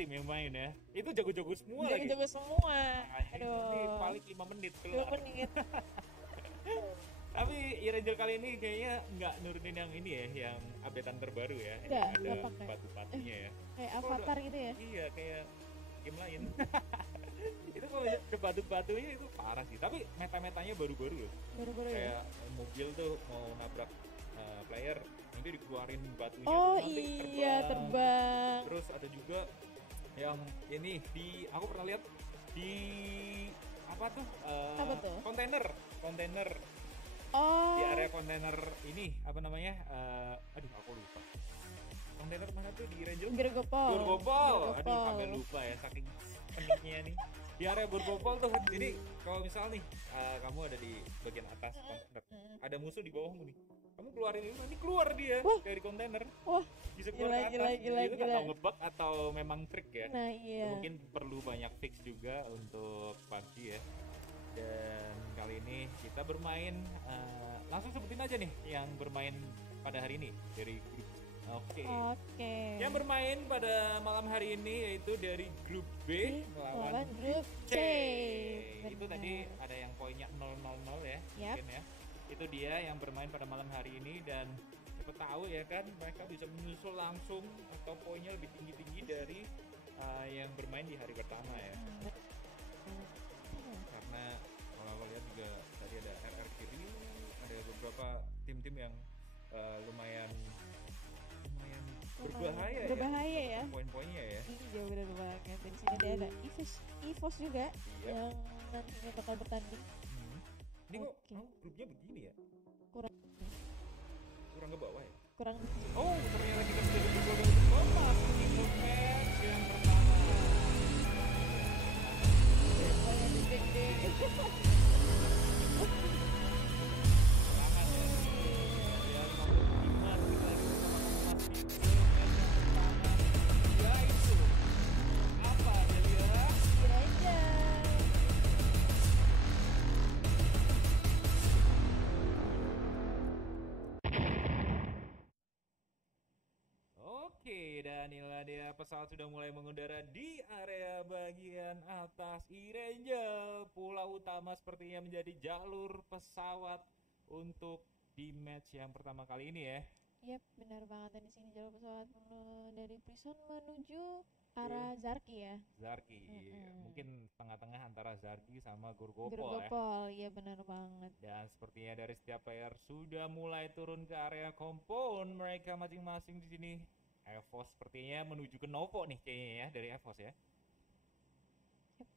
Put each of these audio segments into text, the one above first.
tim yang main ya. Itu jago-jago semua lagi. Jago-jago semua. Aduh. Ini paling 5 menit 2 menit. Tapi Irangel kali ini kayaknya nggak nurunin yang ini ya, yang updatean terbaru ya. Nggak, ada nggak pakai. batu-batunya ya. Kayak avatar gitu ya. Iya, kayak game lain. Itu kalau ada batu-batunya itu parah sih. Tapi meta-metanya baru-baru loh. Baru-baru ya. Kayak mobil tuh mau nabrak player, nanti dikeluarin batunya Oh nanti iya, terbang. Terus ada juga yang ini aku pernah lihat di apa tuh? Apa tuh? Kontainer. Oh. Di area kontainer ini apa namanya? Aduh, aku lupa. Kontainer mana tuh di Rangel? Gorgopol. Aduh, sampai lupa ya saking peniknya nih. Di area Gorgopol tuh. Jadi kalau misal nih kamu ada di bagian atas kontainer, ada musuh di bawahmu nih. Kamu keluarin ini, nanti keluar dia dari kontainer. Wah, bisa keluar ke atas. Gila. Itu nggak tahu ngebug atau memang trik ya. Nah iya. Mungkin perlu banyak fix juga untuk PUBG ya. Dan kali ini kita bermain langsung sebutin aja nih yang bermain pada hari ini dari grup. Oke. Yang bermain pada malam hari ini yaitu dari grup B melawan grup C. Itu tadi ada yang poinnya 000 ya. Mungkin ya. Itu dia yang bermain pada malam hari ini dan siapa tahu ya kan mereka bisa menyusul langsung atau poinnya lebih tinggi-tinggi dari yang bermain di hari pertama ya. Karena kalau aku lihat juga tadi ada RR kiri, ada beberapa tim-tim yang lumayan berbahaya ya. Poin-poinnya ya. Iya benar banget. Dan sini ada EVOS juga yang nantinya bakal bertanding. Ini kok grupnya begini ya? Kurang ke bawah ya? Kurang. Oh, ternyata kita sudah bergabung masuk di match yang pertama. Oke, dan inilah dia pesawat sudah mulai mengudara di area bagian atas Irangel. Pulau utama sepertinya menjadi jalur pesawat untuk di match yang pertama kali ini ya. Yap, benar banget. Dan di sini jalur pesawat dari Prison menuju arah Zarki ya. Zarki, mungkin tengah-tengah antara Zarki sama Gorgopol ya. Gorgopol, iya benar banget. Dan sepertinya dari setiap player sudah mulai turun ke area compound mereka masing-masing di sini. EVOS sepertinya menuju ke Novo nih kayaknya ya dari EVOS ya.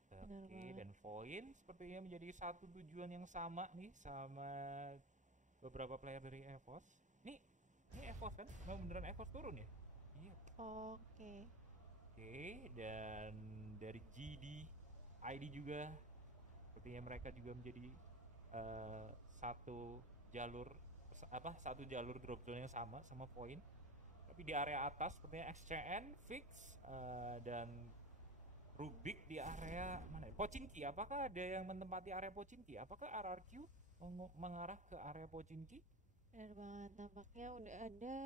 Oke, dan Voin sepertinya menjadi satu tujuan yang sama nih sama beberapa player dari EVOS. Ini EVOS kan? Mau beneran EVOS turun ya? Iya. Oke, dan dari GD ID juga sepertinya mereka juga menjadi satu jalur drop zone yang sama Voin. Tapi di area atas sepertinya XCN, Fix, dan Rubik di area mana? Pochinki. Apakah ada yang menempati area Pochinki? Apakah RRQ mengarah ke area Pochinki? Benar banget. Nampaknya udah ada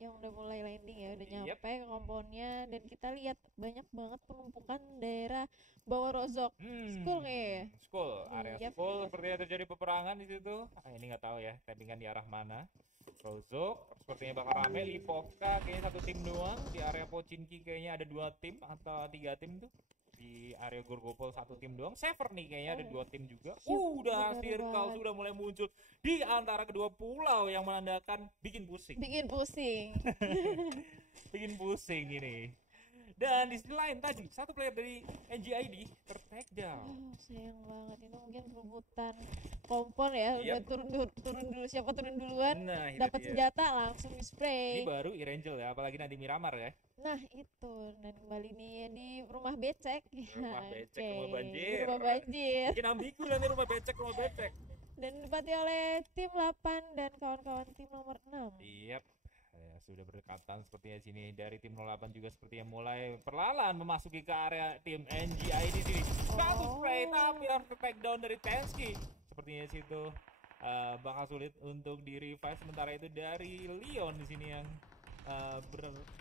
yang udah mulai landing ya, udah nyampe ke komponnya. Dan kita lihat banyak banget penumpukan daerah bawah Rozok. School kayaknya. School, area school. Sepertinya terjadi peperangan di situ. Ini nggak tahu ya, tappingan di arah mana. Rozok sepertinya bakal rame. Lipovka kayaknya satu tim doang. Di area Pochinki kayaknya ada 2 tim atau 3 tim tuh. Di area Gorgopol 1 tim doang. Sever nih kayaknya ada 2 tim juga. Udah circle sudah mulai muncul di antara kedua pulau yang menandakan bikin pusing. Bikin pusing ini. Dan di sisi lain tadi satu player dari NGID ter-take down. Sayang banget, ini mungkin perebutan kompon ya. Udah turun dulu, siapa turun duluan dapat senjata langsung di spray. Ini baru Irangel ya, apalagi nanti Miramar ya. Nah itu, dan kembali nih di rumah becek. Rumah banjir. Bikin ambigu nanti rumah becek. Dan ditempati oleh tim 8 dan kawan-kawan tim nomor 6. Yap. Ya, sudah berdekatan sepertinya sini dari tim 08 juga sepertinya mulai perlahan memasuki ke area tim NGID sini. Satu spray tapi harus take down dari Tensky. Sepertinya situ bakal sulit untuk di revive, sementara itu dari Leon di sini yang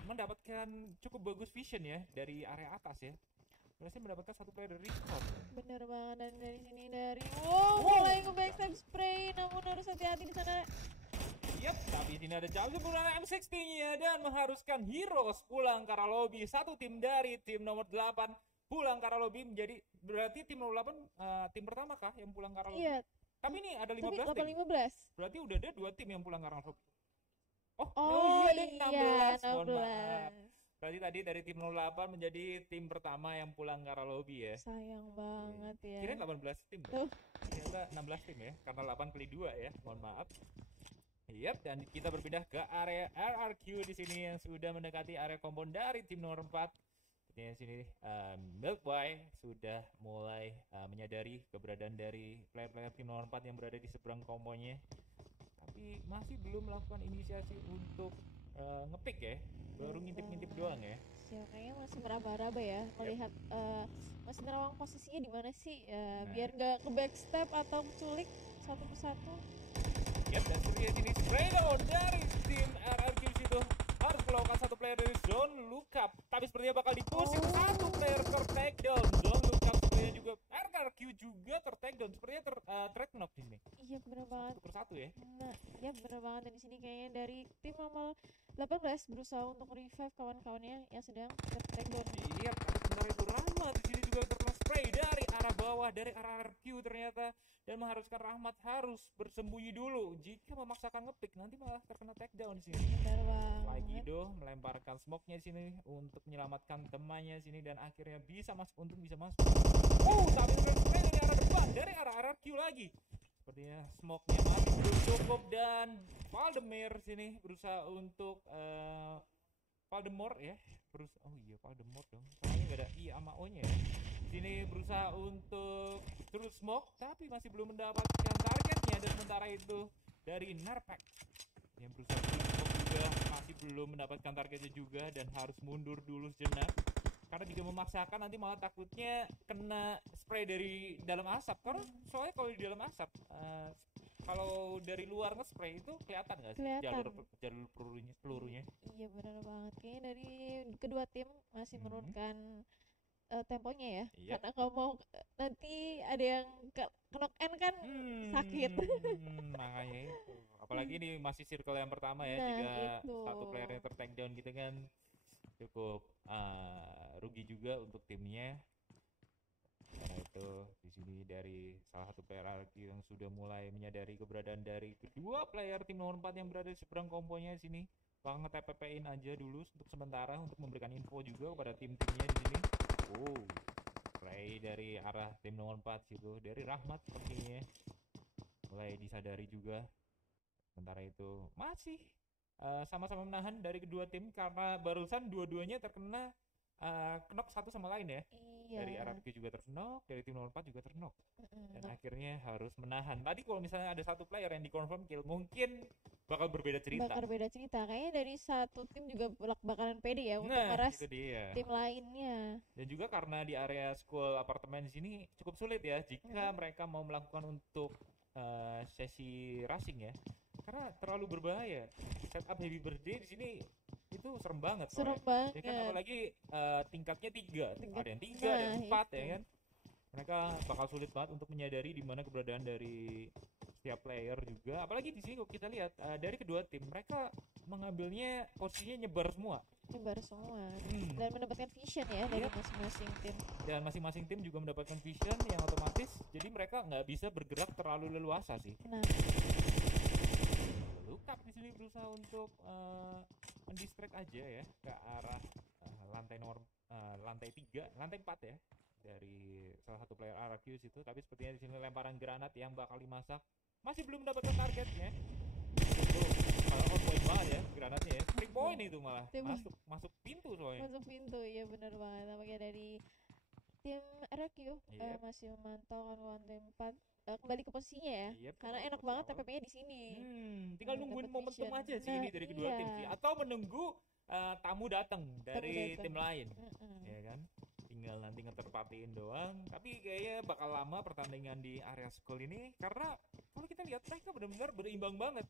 mendapatkan cukup bagus vision ya dari area atas ya. Berhasil mendapatkan satu player dari record. Bener banget, dan dari sini dari mulai nge-backstab spray, namun harus hati-hati di sana. Yap, tapi sini ada jauh sebenarnya M60-nya dan mengharuskan Heroes pulang ke arah lobby. Satu tim dari tim nomor 8 pulang ke arah lobby, menjadi berarti tim nomor 8 tim pertama kah yang pulang ke arah lobby? Iya. Tapi ini ada 15 tim. 15. Berarti udah ada 2 tim yang pulang ke arah lobby. Oh iya, iya, 16. Mohon maaf. Berarti tadi dari tim 08 menjadi tim pertama yang pulang ke arah lobby ya. Sayang banget ya. Kirain 18 tim. Tuh. Ternyata 16 tim ya, karena 8 kali 2 ya. Mohon maaf. Yap, dan kita berpindah ke area RRQ di sini yang sudah mendekati area kompon dari tim nomor 4. Di sini Milkway sudah mulai menyadari keberadaan dari player-player tim nomor 4 yang berada di seberang komponya. Tapi masih belum melakukan inisiasi untuk ngepick ya. Baru ngintip-ngintip doang ya. Kayaknya masih meraba-raba ya, melihat masih nerawang posisinya di mana sih, biar nggak ke backstep atau menculik satu persatu. Yap, dan seperti ini spray down dari tim RRQ situ harus melakukan satu player dari zone lookup, tapi sepertinya bakal dipusing satu player ter-takedown. Zone lookup sepertinya juga RRQ juga ter-takedown, sepertinya threat knock di sini. Iya benar banget. Satu persatu ya. Nah, ya benar banget, dan di sini kayaknya dari tim nomor 18 berusaha untuk revive kawan-kawannya yang sedang ter-takedown. Iya, sebentar itu Rahmat di sini juga terkena spray dari arah bawah dari RRQ ternyata, dan mengharuskan Rahmat harus bersembunyi dulu. Jika memaksakan ngepick nanti malah terkena takedown di sini. Benar banget. Lagi melemparkan smoke-nya di sini untuk menyelamatkan temannya di sini, dan akhirnya bisa masuk, untung bisa masuk. Tapi terkena spray dari arah depan dari arah RRQ lagi. Sepertinya smoke-nya masih belum cukup, dan Valdemir sini berusaha untuk Valdemort ya. Valdemort dong. Soalnya enggak ada I sama O-nya ya. Sini berusaha untuk terus smoke tapi masih belum mendapatkan targetnya, dan sementara itu dari Narpak yang berusaha smoke juga masih belum mendapatkan targetnya juga, dan harus mundur dulu sejenak. Karena jika memaksakan nanti malah takutnya kena spray dari dalam asap. Karena soalnya kalau di dalam asap, kalau dari luar nge-spray itu kelihatan nggak sih jalur pelurunya? Iya benar banget. Kayaknya dari kedua tim masih menurunkan temponya ya. Yep. Karena kalau mau nanti ada yang knock end kan sakit. Makanya itu. Apalagi ini masih circle yang pertama ya. Jika satu player yang ter-takedown gitu kan cukup rugi juga untuk timnya. Karena itu di sini dari salah satu player RRQ yang sudah mulai menyadari keberadaan dari kedua player tim nomor 4 yang berada di seberang komponya di sini. Bakal nge-TPP-in aja dulu untuk sementara untuk memberikan info juga kepada tim-timnya di sini. Play dari arah tim nomor 4 situ dari Rahmat sepertinya mulai disadari juga. Sementara itu masih sama-sama menahan dari kedua tim, karena barusan dua-duanya terkena knock satu sama lain ya. Iya. Dari RRQ juga terknock, dari tim nomor 4 juga terknock. Dan akhirnya harus menahan. Tadi kalau misalnya ada satu player yang dikonfirm kill, mungkin bakal berbeda cerita. Kayaknya dari satu tim juga bakalan pede ya untuk ngeras tim lainnya. Dan juga karena di area school apartemen di sini cukup sulit ya jika mereka mau melakukan untuk sesi rushing ya. Karena terlalu berbahaya. Setup Happy Birthday di sini itu serem banget. Ya kan, apalagi tingkatnya 3. Ada yang 3, ada yang 4 ya kan. Mereka bakal sulit banget untuk menyadari di mana keberadaan dari setiap player juga. Apalagi di sini kalau kita lihat dari kedua tim, mereka mengambilnya posisinya nyebar semua. Dan mendapatkan vision ya dari masing-masing tim. Dan masing-masing tim juga mendapatkan vision yang otomatis, jadi mereka nggak bisa bergerak terlalu leluasa sih. Lookup di sini berusaha untuk mendistract aja ya ke arah lantai 4 ya, dari salah satu player RRQ situ. Tapi sepertinya di sini lemparan granat yang bakal dimasak masih belum mendapatkan targetnya. Itu kalau on point banget ya granatnya ya. 3 point itu malah masuk pintu soalnya. Masuk pintu, iya benar banget. Nampaknya dari tim RRQ masih memantau kan lantai 4 kembali ke posisinya ya. Karena enak banget TPP-nya di sini. Tinggal nungguin momentum aja sih ini dari kedua tim sih, atau menunggu tamu datang dari tim lain. Ya kan? Tinggal nanti ngeterpatiin doang. Tapi kayaknya bakal lama pertandingan di area school ini, karena kalau kita lihat mereka benar-benar berimbang banget.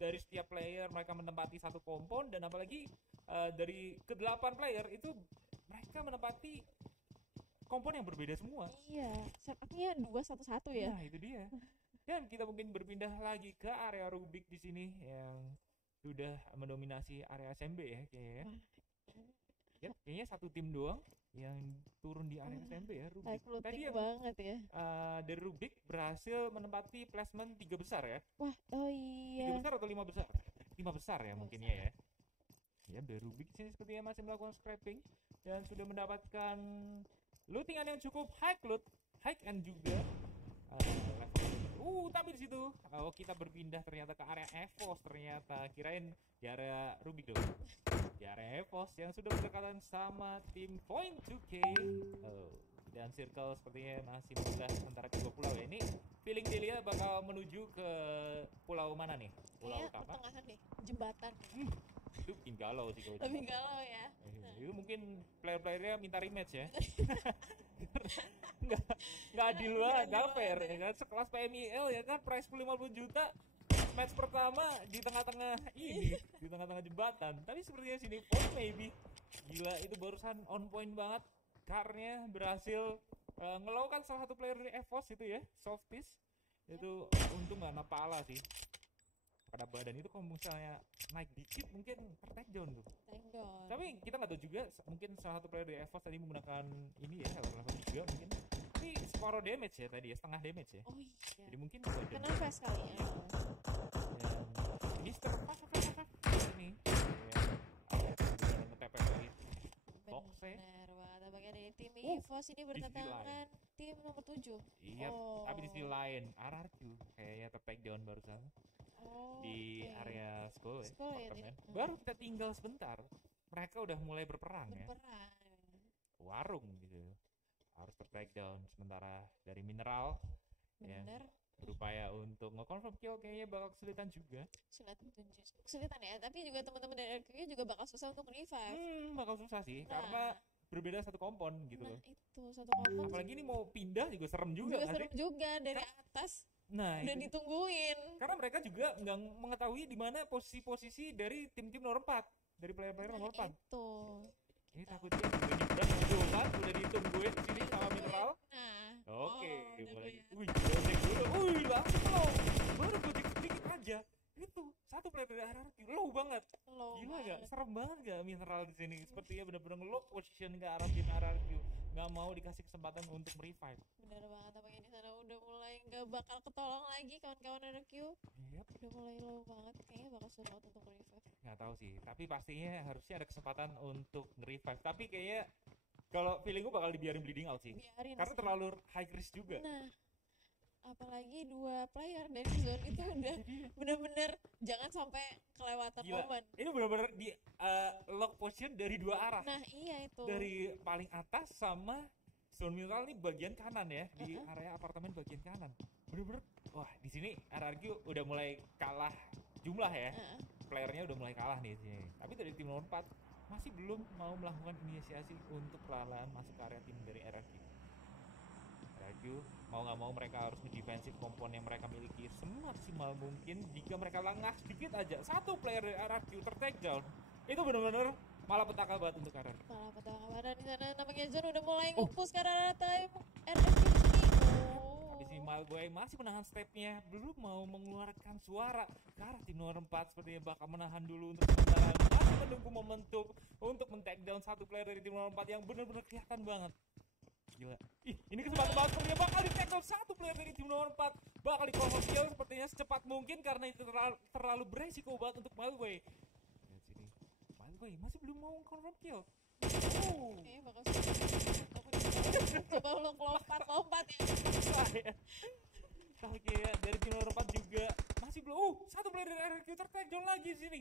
dari setiap player mereka menempati satu kompon, dan apalagi dari ke-8 player itu mereka menempati kompon yang berbeda semua. Iya, setupnya 2-1-1 ya. Nah, itu dia. Dan kita mungkin berpindah lagi ke area Rubik di sini yang sudah mendominasi area SMB ya kayaknya. Ya, kayaknya satu tim doang yang turun di area SMB ya, Rubik. Tadi banget ya. Dari Rubik berhasil menempati placement 3 besar ya. Wah, oh iya. 3 besar atau 5 besar? 5 besar ya mungkinnya ya. Ya, dari Rubik sini sepertinya masih melakukan scrapping dan sudah mendapatkan lootingan yang cukup high end juga. Tapi di situ kita berpindah ternyata ke area EVOS, ternyata kirain di area Rubik dong. Di area EVOS yang sudah berdekatan sama tim Point 2K. Dan Circle sepertinya masih membelah antara kedua pulau ya. Ini feeling Delia bakal menuju ke pulau mana nih? Pulau apa? Pertengahan deh, jembatan. Itu bikin galau sih kalau lebih galau ya. Itu mungkin player-playernya minta rematch ya. nggak adil banget, nggak fair ya kan, sekelas PMIL ya kan, prize pool 50 juta match pertama di tengah-tengah jembatan. Tapi sepertinya sini point maybe gila, itu barusan on point banget karena berhasil ngelawkan salah satu player dari EVOS itu ya, Softies itu. Untung nggak napala sih pada badan itu, kalau misalnya naik dikit mungkin take down tuh. Tapi kita nggak tahu juga, mungkin salah satu player dari EVOS tadi menggunakan ini ya, langsung juga mungkin. Ini separuh damage ya tadi ya, setengah damage ya. Oh iya. Jadi mungkin kena fast kali ya. Mister ini ngetepet lagi. Benar banget, bagian dari tim EVOS ini bertentangan tim nomor 7. Iya, tapi di sisi lain RRQ kayaknya take down barusan. Di area school ya, baru kita tinggal sebentar mereka udah mulai berperang ya, warung gitu, harus take down. Sementara dari Mineral yang berupaya untuk nge-confirm kill kayaknya bakal kesulitan juga. Kesulitan ya, tapi juga teman-teman dari RRQ juga bakal susah untuk revive. Bakal susah sih, karena berbeda satu kompon gitu loh. Itu satu kompon. Apalagi ini mau pindah juga serem juga. Serem juga dari atas. Nah, udah ditungguin. Karena mereka juga nggak mengetahui di mana posisi-posisi dari tim-tim nomor 4, dari player-player nomor 4. Itu. Ini takutnya udah ditungguin di sini sama Mineral. Oke, mulai. Gojek dulu. Langsung low. Baru gojek sedikit aja. Itu satu player dari RRQ low banget. Gila gak? Serem banget gak Mineral di sini? Sepertinya benar-benar lock position ke arah tim RRQ. Nggak mau dikasih kesempatan untuk revive. Benar banget, apalagi di sana udah mulai nggak bakal ketolong lagi kawan-kawan RRQ. Udah mulai low banget, kayaknya bakal susah untuk revive. Nggak tahu sih, tapi pastinya harusnya ada kesempatan untuk revive. Tapi kayaknya kalau feeling gue bakal dibiarin bleeding out sih. Karena terlalu high risk juga. Nah, apalagi 2 player dari zone itu udah bener-bener jangan sampai kelewatan momen. Ini bener-bener di lock position dari 2 arah. Nah iya itu. Dari paling atas sama zone Mineral ini bagian kanan ya, di area apartemen bagian kanan. Bener-bener, wah di sini RRQ udah mulai kalah jumlah ya. Playernya udah mulai kalah nih di sini. Tapi dari tim nomor 4 masih belum mau melakukan inisiasi untuk perlahan masuk ke area tim dari RRQ. Mau nggak mau mereka harus ngedefensif kompon yang mereka miliki semaksimal mungkin. Jika mereka lengah sedikit aja, satu player dari RRQ ter-take down, itu benar-benar malapetaka banget untuk RRQ. Malapetaka banget. Di sana namanya John udah mulai ngumpus ke arah time RRQ ini. Tapi si Malboy masih menahan stepnya, belum mau mengeluarkan suara ke arah tim nomor 4. Sepertinya bakal menahan dulu untuk sementara, masih menunggu momentum untuk men-take down satu player dari tim nomor 4 yang benar-benar kelihatan banget. Gila. Ini kesempatan banget, sepertinya bakal di-take down satu player dari tim nomor 4. Bakal di-confirm kill sepertinya secepat mungkin karena itu terlalu beresiko banget untuk Malway. Lihat sini. Malway masih belum mau confirm kill. Kayaknya bakal coba lompat ya. Tapi kayak dari tim nomor 4 juga masih belum. Satu player dari RRQ ter-take down lagi di sini.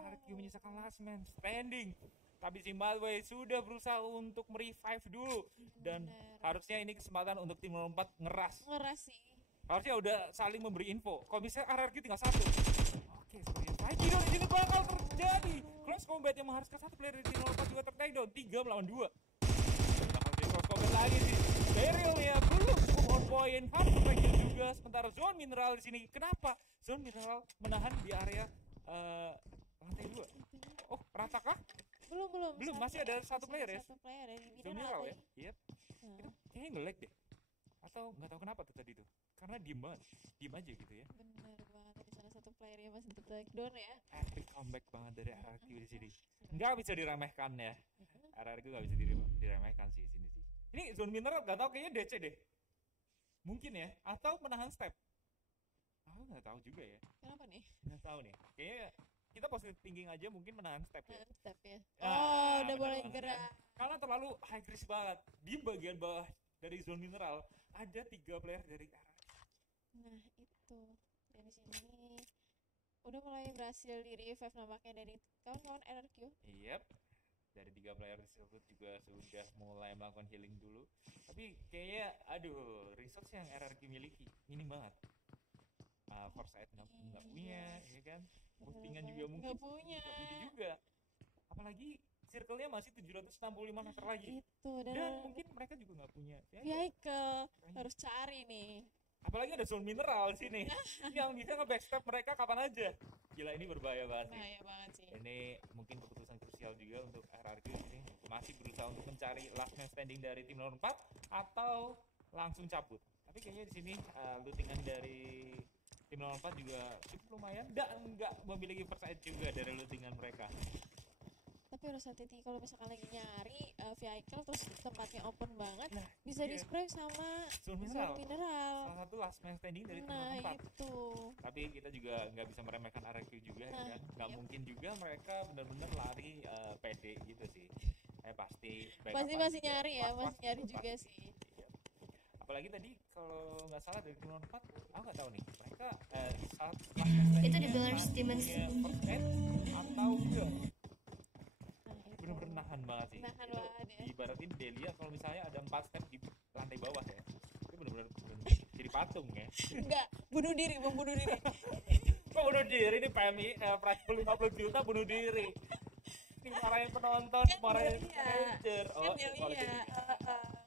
RRQ menyisakan last man standing. Tapi Zimbabwe sudah berusaha untuk merevive dulu. Dan harusnya ini kesempatan untuk tim nomor 4 ngeras sih. Harusnya udah saling memberi info. Kalau misalnya RRQ tinggal satu. Oke, seperti itu. Ini bakal terjadi close combat yang mengharuskan satu player dari tim nomor 4 juga ter-take down. 3 melawan 2. Bakal jadi close combat lagi sih. Daryl ya belum cukup on point. Harus ter-take down juga. juga. Sementara Zone Mineral di sini. Kenapa? Zone Mineral menahan di area lantai 2. Oh, rata kah? Belum, masih ada satu player ya. Satu player ya di Zone Mineral ya. Iya. Nah, Itu kayaknya nge-lag deh. Atau nggak tahu kenapa tuh tadi tuh. Karena diem aja gitu ya. bener banget, di sana satu player ya masih take down ya. Epic comeback banget dari RRQ di sini. Nggak bisa diremehkan ya. RRQ nggak bisa diremehkan sih di sini sih. Ini Zone Mineral nggak tahu kayaknya DC deh. Mungkin ya, atau menahan step. Aku nggak tahu juga ya. Kenapa nih? Nggak tahu nih. Kayaknya kita positive thinking aja mungkin menahan step ya. Nahan step ya. Ah, Udah benar boleh banget gerak. kan? Karena terlalu high risk banget. Di bagian bawah dari Zone Mineral ada 3 player dari RRQ. Nah itu dari sini udah mulai berhasil di revive nampaknya dari kawan-kawan RRQ. Yep. Dari 3 player tersebut juga sudah mulai melakukan healing dulu. Tapi kayaknya aduh, resource yang RRQ miliki minim banget. First aid nggak punya, ya kan? Boostingan juga mungkin Nggak punya juga. Apalagi circle-nya masih 765 meter lagi. itu, Dan dan mungkin mereka juga nggak punya vehicle harus cari nih. apalagi ada Zone Mineral di sini yang bisa nge-backstep mereka kapan aja. Gila, ini berbahaya banget sih. Bahaya banget sih. Ini mungkin keputusan krusial juga untuk RRQ ini. Masih berusaha untuk mencari last man standing dari tim nomor 4 atau langsung cabut. Tapi kayaknya di sini lootingan dari tim nomor 4 juga cukup lumayan dan nggak memiliki first aid juga dari lootingan mereka. Tapi harus hati-hati kalau misalkan lagi nyari vehicle terus tempatnya open banget, Nah, bisa iya. di spray sama Zone zone Mineral, mineral. salah satu last man standing dari tim Nah nomor 4. itu Tapi kita juga nggak bisa meremehkan RRQ juga ya Nah, kan. Nggak yep. mungkin juga mereka benar-benar lari pede gitu sih. Pasti pasti backupan masih juga. nyari ya, Pas-pas masih nyari pasti. juga sih. Iya. Apalagi tadi kalau nggak salah dari tim nomor 4, aku nggak tahu nih mereka saat Itu di Bellers Demons. first aid atau enggak. Nah itu Bener-bener nahan banget sih. Nahan Itu banget ya. diibaratin Delia kalau misalnya ada 4 step di lantai bawah ya. Itu bener-bener jadi patung ya. enggak bunuh diri, mau bunuh diri. Kok bunuh diri nih PMI price pool 50 juta bunuh diri. Ini marahin penonton, marahin Delia. manager. Kan dia kalau lihat gitu.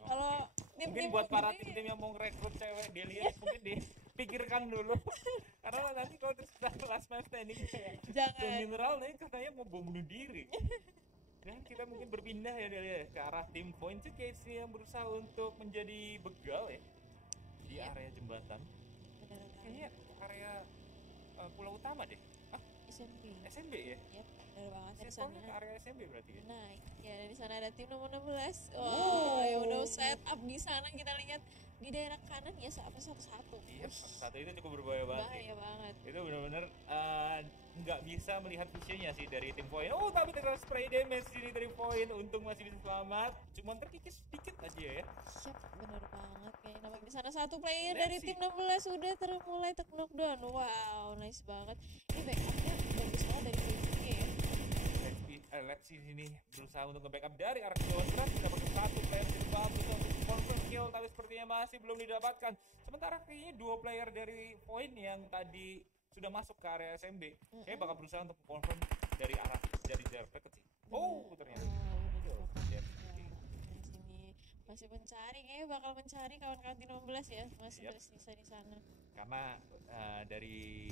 kalau Mungkin buat para tim-tim yang mau ngerekrut cewek Delia mungkin dipikirkan dulu. Karena nanti kalau sudah last man standing kayak Jangan. Zone Mineral nih katanya mau bunuh diri. Dan kita mungkin berpindah ya Delia ke arah tim Point Case yang berusaha untuk menjadi begal ya di area jembatan. Kayaknya area pulau utama deh. SMB. SMB ya? Yap, benar banget dari Circle-nya sana. ke area SMB berarti ya? Nah, ya di sana ada tim nomor 16. Oh. Ya udah set up di sana, kita lihat di daerah kanan ya satu-satu. Iya, satu itu cukup berbahaya banget sih. Bahaya banget. Itu benar-benar nggak bisa melihat visionnya sih dari tim Point. Oh, tapi terkena spray damage sini dari Point. Untung masih bisa selamat. Cuman terkikis sedikit aja ya. Siap, benar banget. Kayaknya namanya di sana satu player Let's dari see. tim 16 sudah mulai knockdown. Wow, nice banget. Ini backupnya bagus banget dari PVP ya. Let's see sini berusaha untuk nge-backup dari arah Jawa Barat. Mendapatkan satu player di bawah berusaha untuk confirm kill, tapi sepertinya masih belum didapatkan. Sementara kayaknya 2 player dari Point yang tadi sudah masuk ke area SMB kayaknya bakal berusaha untuk confirm dari arah dari jarak dekat sih. Oh, ternyata Oh, udah Yep. di sini masih mencari, kayaknya bakal mencari kawan-kawan tim 16 ya, masih Yep. tersisa di sana. Karena dari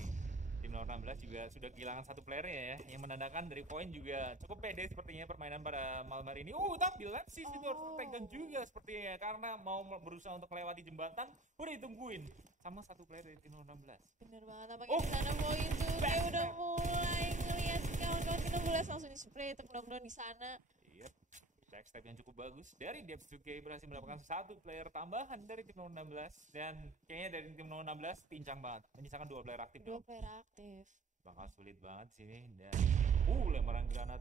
tim nomor 16 juga sudah kehilangan satu playernya ya, yang menandakan dari Point juga cukup pede sepertinya permainan pada malam hari ini. Tapi Lepsis itu harus berpegang juga sepertinya karena mau berusaha untuk melewati jembatan udah ditungguin sama satu player dari tim nomor 16. Bener banget, apalagi di sana Point juga Backstep. udah mulai ngelihat kawan-kawan tim 16 langsung di spray knockdown di sana. Yep. Backstep yang cukup bagus dari Depth 2K berhasil mendapatkan satu player tambahan dari tim nomor 16 dan kayaknya dari tim nomor 16 pincang banget menyisakan 2 player aktif 2 dong. player aktif. Bakal sulit banget sini dan lemparan granat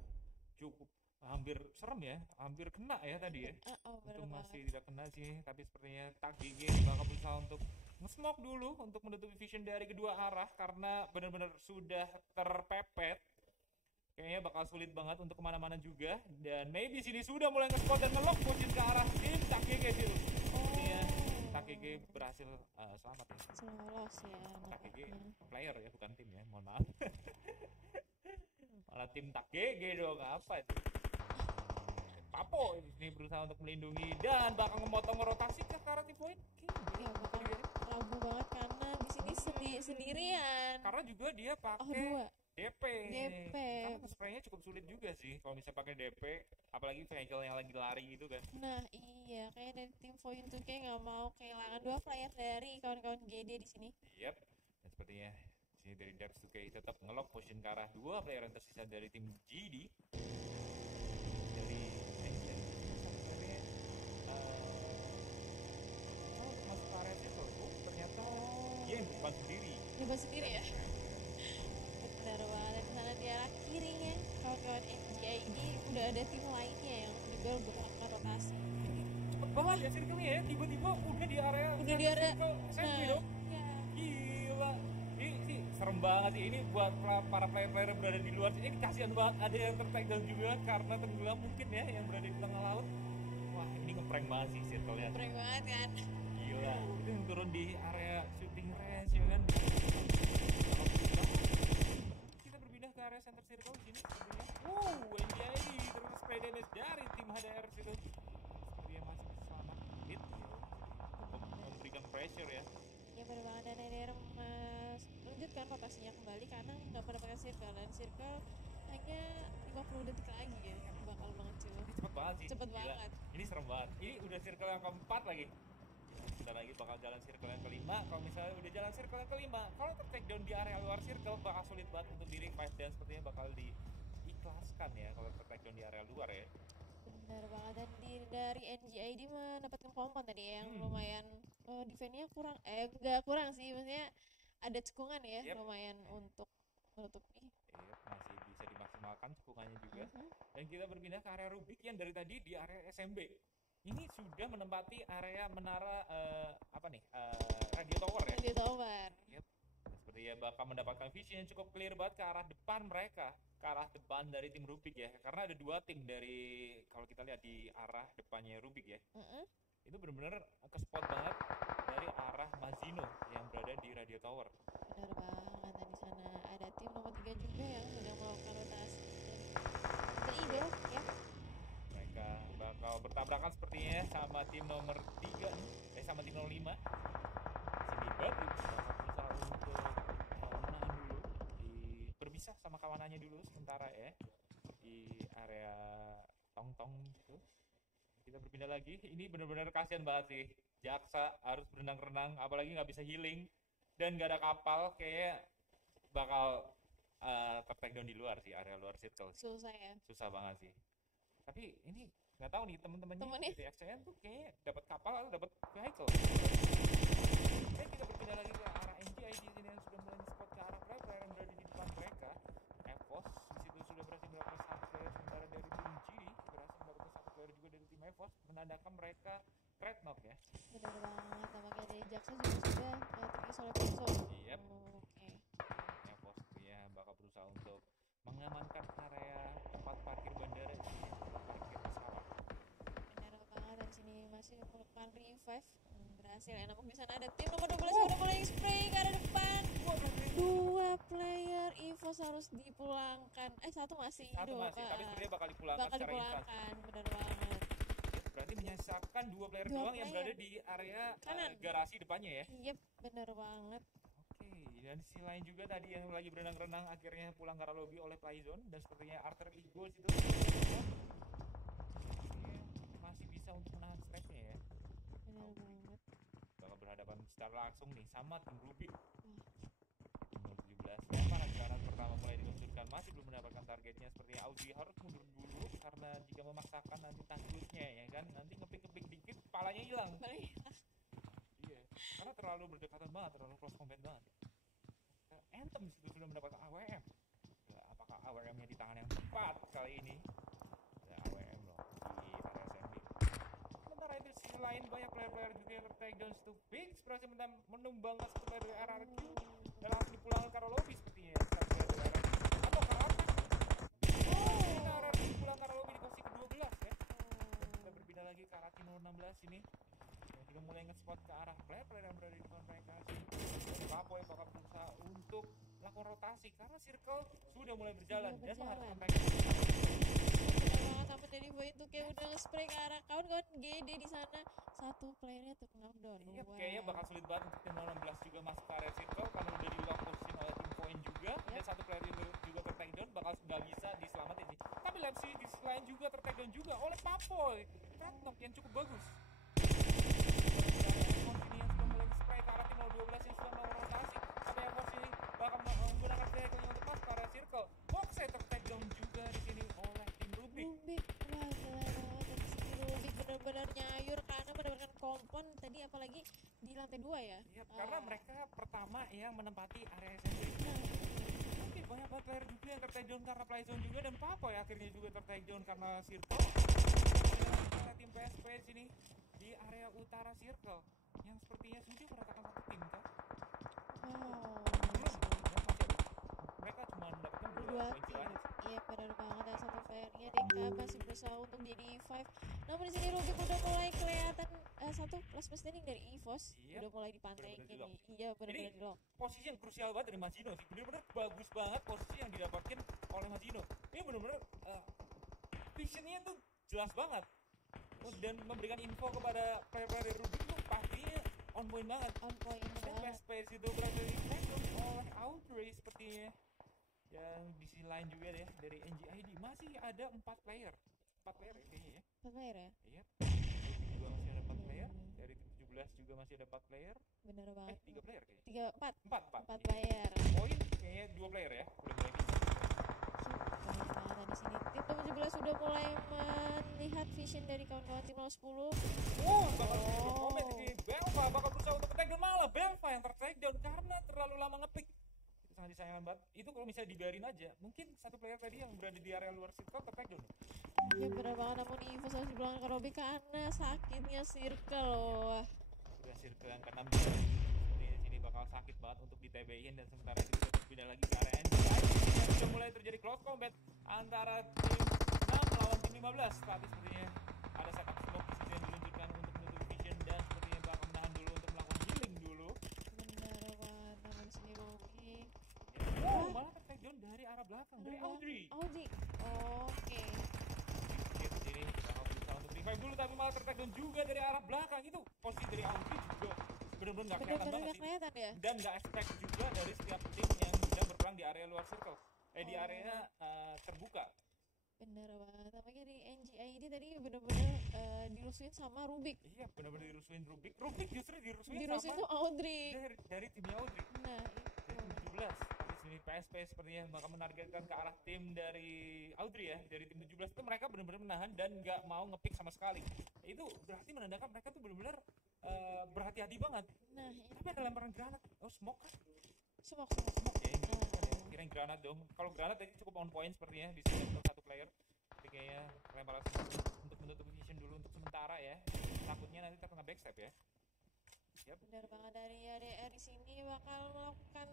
cukup hampir serem ya, hampir kena ya tadi ya. Bener Untung banget. masih tidak kena sih, tapi sepertinya Tak GG bakal berusaha untuk nge-smoke dulu untuk menutupi vision dari kedua arah karena benar-benar sudah terpepet. Kayaknya bakal sulit banget untuk kemana-mana juga dan maybe sini sudah mulai nge-spot dan nge-lock position ke arah tim Tak GG situ. Sepertinya Tak GG berhasil selamat ya. Lolos ya. Tak GG nampaknya. player ya, bukan tim ya, mohon maaf. Malah tim Tak GG dong, apa itu? Papo ini berusaha untuk melindungi dan bakal memotong rotasi ke arah Team Void. Ya bakal ragu banget karena di sini sendirian. Karena juga dia pakai dua. DP. Karena spraynya cukup sulit juga sih kalau misalnya pakai DP, apalagi vehicle yang lagi lari gitu kan. Nah iya, kayak dari tim Void itu kayak nggak mau kehilangan 2 player dari kawan-kawan GD di sini. Yep. Dan sepertinya sini dari Depths 2K tetap ngelock position ke arah 2 player yang tersisa dari tim GD. Dari sebenarnya masuk ke area itu ternyata dia yang depan sendiri. Nyoba sendiri ya. Benar banget. Di sana di arah kirinya kawan-kawan NGID udah ada tim lainnya yang juga melakukan rotasi. Cepet banget ya circle-nya ya, tiba-tiba udah di area SMP dong. Ya. Gila. Ini sih serem banget sih, ini buat para player-player yang berada di luar sini kasihan banget, ada yang tertakedown juga karena tenggelam mungkin ya yang berada di tengah laut. Wah ini ngeprank banget sih circle-nya. Ngeprank banget kan. Gila, itu yang turun di area shooting range ya kan. Kita berpindah ke area center circle di sini sepertinya. NGI terus spray damage dari tim HDR situ. Sepertinya masih bisa selamat hit ya. Memberikan pressure ya. Ya benar banget, dan HDR melanjutkan rotasinya kembali karena nggak mendapatkan circle, dan circle hanya 50 detik lagi ya bakal mengecil. Ini cepet banget sih. Cepet Gila. banget. Ini serem banget. Ini udah circle yang keempat lagi. Bentar lagi bakal jalan circle yang kelima. Kalau misalnya udah jalan circle yang kelima, kalau ter-takedown di area luar circle bakal sulit banget untuk di revive dan sepertinya bakal diikhlaskan ya kalau ter-takedown di area luar ya. Benar banget, dan dari NGID mendapatkan kompon tadi ya, yang lumayan defense-nya kurang, nggak kurang sih, maksudnya ada cekungan ya. Yep. Lumayan untuk menutupi. Masih bisa dimaksimalkan cekungannya juga. Dan kita berpindah ke area Rubik yang dari tadi di area SMB. Ini sudah menempati area menara radio tower ya. Radio tower. Yep. Seperti ya bakal mendapatkan vision yang cukup clear banget ke arah depan mereka, ke arah depan dari tim Rubik ya. Karena ada 2 tim dari, kalau kita lihat di arah depannya Rubik ya. Itu benar-benar ke spot banget dari arah Mazino yang berada di radio tower. Benar banget, dan di sana ada tim nomor 3 juga yang sedang melakukan rotasi. The Eagle ya. Mereka bakal bertabrakan sepertinya sama tim nomor 3 sama tim nomor 5. Sini baru bakal berusaha untuk menahan dulu, berpisah sama kawanannya dulu sementara ya di area tong-tong gitu. Kita berpindah lagi. Ini benar-benar kasihan banget sih. Jaksa harus berenang-renang, apalagi nggak bisa healing dan nggak ada kapal, kayak bakal ter-takedown di luar sih, area luar circle. Susah ya. Susah banget sih. Tapi ini nggak tahu nih teman-temannya di XCN tuh kayak dapat kapal atau dapat vehicle. Oke, kita berpindah lagi ke arah NGI di sini yang sudah mulai spot ke arah player yang berada di depan mereka. Evos di situ sudah berhasil mendapatkan 1 player, sementara dari tim GD berhasil mendapatkan 1 player juga dari tim Evos, menandakan mereka red knock ya. Benar banget, tampaknya dari Jaksa juga sudah terkikis oleh Pozo. Yep. Oke. Evos ya bakal berusaha untuk mengamankan area tempat parkir bandara, parkir pesawat. Benar banget, dan sini masih melakukan revive. Berhasil ya, namun di sana ada tim nomor 12 yang udah mulai spray ke arah depan. 2 player EVOS harus dipulangkan. 1 masih hidup. Tapi sebenarnya bakal dipulangkan secara instan. Benar banget. Berarti menyisakan 2 player doang yang berada di area garasi depannya ya. Yep, benar banget. Oke, dan sisi lain juga tadi yang lagi berenang-renang akhirnya pulang ke arah lobby oleh Playzone, dan sepertinya Arthur Eagles itu masih bisa untuk menahan stresnya ya. Benar banget. Bakal berhadapan secara langsung nih sama tim Ruby. Nomor 17 ya, mana granat pertama mulai diluncurkan, masih belum mendapatkan targetnya. Sepertinya Audi harus mundur dulu karena jika memaksakan nanti takutnya ya kan, nanti ngepik-ngepik dikit kepalanya hilang. Iya, karena terlalu berdekatan banget, terlalu close combat banget. Anthem itu sudah mendapatkan AWM. Apakah AWM-nya di tangan yang tepat kali ini? AWM loh di area SMB. Sementara itu sisi lain banyak player-player juga yang ter-takedown. Itu Biggs berhasil menumbangkan satu player dari RRQ dan langsung dipulangkan ke arah lobby sepertinya ya. Satu player dari RRQ atau ke arah RRQ pulang ke arah lobby di posisi ke-12 ya. Dan kita berpindah lagi ke arah tim 16 ini. Juga mulai nge-spot ke arah player-player yang berada di depan mereka. Rapoy bakal berusaha untuk melakukan rotasi karena circle sudah mulai berjalan dan mengharuskan mereka. Benar banget, tapi dari Boy itu kayak udah spray ke arah kawan-kawan GD di sana. Satu playernya tuh knockdown. Iya, kayaknya bakal sulit banget untuk tim 16 juga masuk ke area circle karena udah di lock position oleh tim point juga. Dan satu player juga ter-takedown bakal nggak bisa diselamatin sih. Tapi Lepsi di sisi lain juga ter-takedown juga oleh Papoy. Knock yang cukup bagus. Ini yang sudah mulai spray ke arah tim 12 yang sudah melakukan rotasi. Tapi yang ini bakal menggunakan vehicle untuk masuk ke area circle. Boxnya ter-takedown juga di sini oleh tim Rubik. Rubik, wah gila banget dari sini Rubik benar-benar nyayur karena mendapatkan kompon tadi apalagi di lantai 2 ya. Iya, karena mereka pertama yang menempati area SMB. Oke, banyak banget player juga yang ter-takedown karena play zone juga dan Papoy akhirnya juga ter-takedown karena circle. Dan tim PSP sini di area utara circle yang sepertinya sudah meratakan satu tim kan? Wow. Mereka cuma mendapatkan Dua 2 poin tim. aja. Iya benar banget dan satu playernya DK masih berusaha untuk jadi E5. Namun di sini Rubik udah mulai kelihatan satu last man standing dari EVOS Iya, udah mulai dipantaiin bener-bener nih. Iya benar-benar Ini di lock. posisi yang krusial banget dari Mazino sih, bener-bener bagus banget posisi yang didapatkan oleh Mazino. Ini bener-bener visionnya tuh jelas banget dan memberikan info kepada player-player dari Rubik tuh pastinya on point banget. On point Dan banget. space itu berada di takedown oleh Audrey sepertinya. Yang di sisi lain juga deh dari NGID masih ada 4 player. 4 player ya kayaknya ya. 4 player ya? Iya. Rubik juga masih ada 4 player. Dari tim 17 juga masih ada 4 player. Benar banget. 3 player kayaknya. 4 4 player. Poin kayaknya 2 player ya. Udah mulai bisa. Nah, di sini tim 17 sudah mulai melihat vision dari kawan-kawan tim 10. Bakal komen di sini. Belva bakal berusaha untuk take-down, malah Belva yang ter-takedown karena terlalu lama ngepick. Itu sangat disayangkan banget. Itu kalau misalnya dibiarin aja, mungkin satu player tadi yang berada di area luar circle ter-takedown. Ya benar banget, namun EVOS harus dipulangkan ke Robby karena sakitnya circle. Wah. Udah circle yang ke-6 di sini bakal sakit banget untuk di TB-in dan sementara itu bisa berpindah lagi ke area NCI. Dan sudah mulai terjadi close combat antara tim 6 melawan tim 15. Tapi sepertinya ada setup smoke di sini yang diluncurkan untuk menutup vision dan sepertinya bakal menahan dulu untuk melakukan healing dulu. Benar banget, namun di sini Robby. Malah ter-takedown dari arah belakang, dari Audrey. Oke. Ini bakal berusaha untuk revive dulu tapi malah ter-takedown juga dari arah belakang. Itu posisi dari Audrey juga benar-benar nggak kelihatan Benar-benar banget nggak sih. kelihatan ya? Dan nggak expect juga dari setiap tim yang sedang berperang di area luar circle. Di area terbuka. Bener banget, apalagi di NGID tadi bener-bener dirusuhin sama Rubik. Iya, benar-benar dirusuhin Rubik. Rubik justru dirusuhin Dirusuhin sama tuh Audrey. dari timnya Audrey. Nah Dari itu. tim 17. Di sini PSP sepertinya bakal menargetkan ke arah tim dari Audrey ya. Dari tim 17 itu mereka benar-benar menahan dan nggak mau ngepick sama sekali. Itu berarti menandakan mereka tuh benar-benar berhati-hati banget. Nah Tapi ada lemparan granat. Oh, smoke kan? smoke. Ya, ini kirain granat dong. Kalau granat tadi cukup on point sepertinya di sini untuk satu player. Tapi kayaknya lemparan untuk menutup vision dulu untuk sementara ya. Takutnya nanti terkena backstep ya. Benar banget, dari ADR di sini bakal melakukan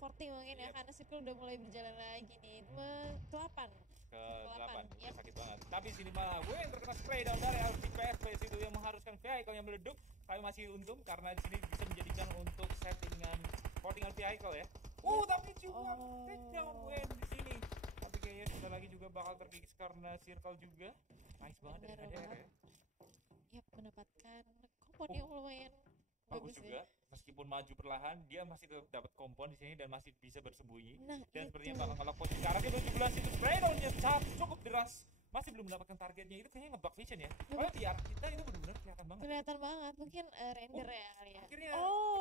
40 mungkin ya, karena circle udah mulai berjalan lagi nih. Ke 8. Ke-8 Yap. sakit banget. Tapi sini malah gue yang terkena spray down dari LP PSP itu yang mengharuskan vehicle yang meleduk. Tapi masih untung karena di sini bisa menjadikan untuk settingan portingan vehicle ya. Tapi juga takedown win di sini. Tapi kayaknya sudah lagi juga bakal terkikis karena circle juga. Nice banget dari Benar HDR banget. ya. Yap, mendapatkan kompon yang lumayan Bagus bagus juga. ya. Meskipun maju perlahan, dia masih tetap dapat kompon di sini dan masih bisa bersembunyi. Nah Dan itu. sepertinya bakal kalau posisi arah dia 17 itu spray downnya cukup deras, masih belum mendapatkan targetnya. Itu kayaknya ngebug vision ya. Kalau di arah kita itu benar-benar kelihatan banget. Kelihatan banget, mungkin render ya kali ya. Akhirnya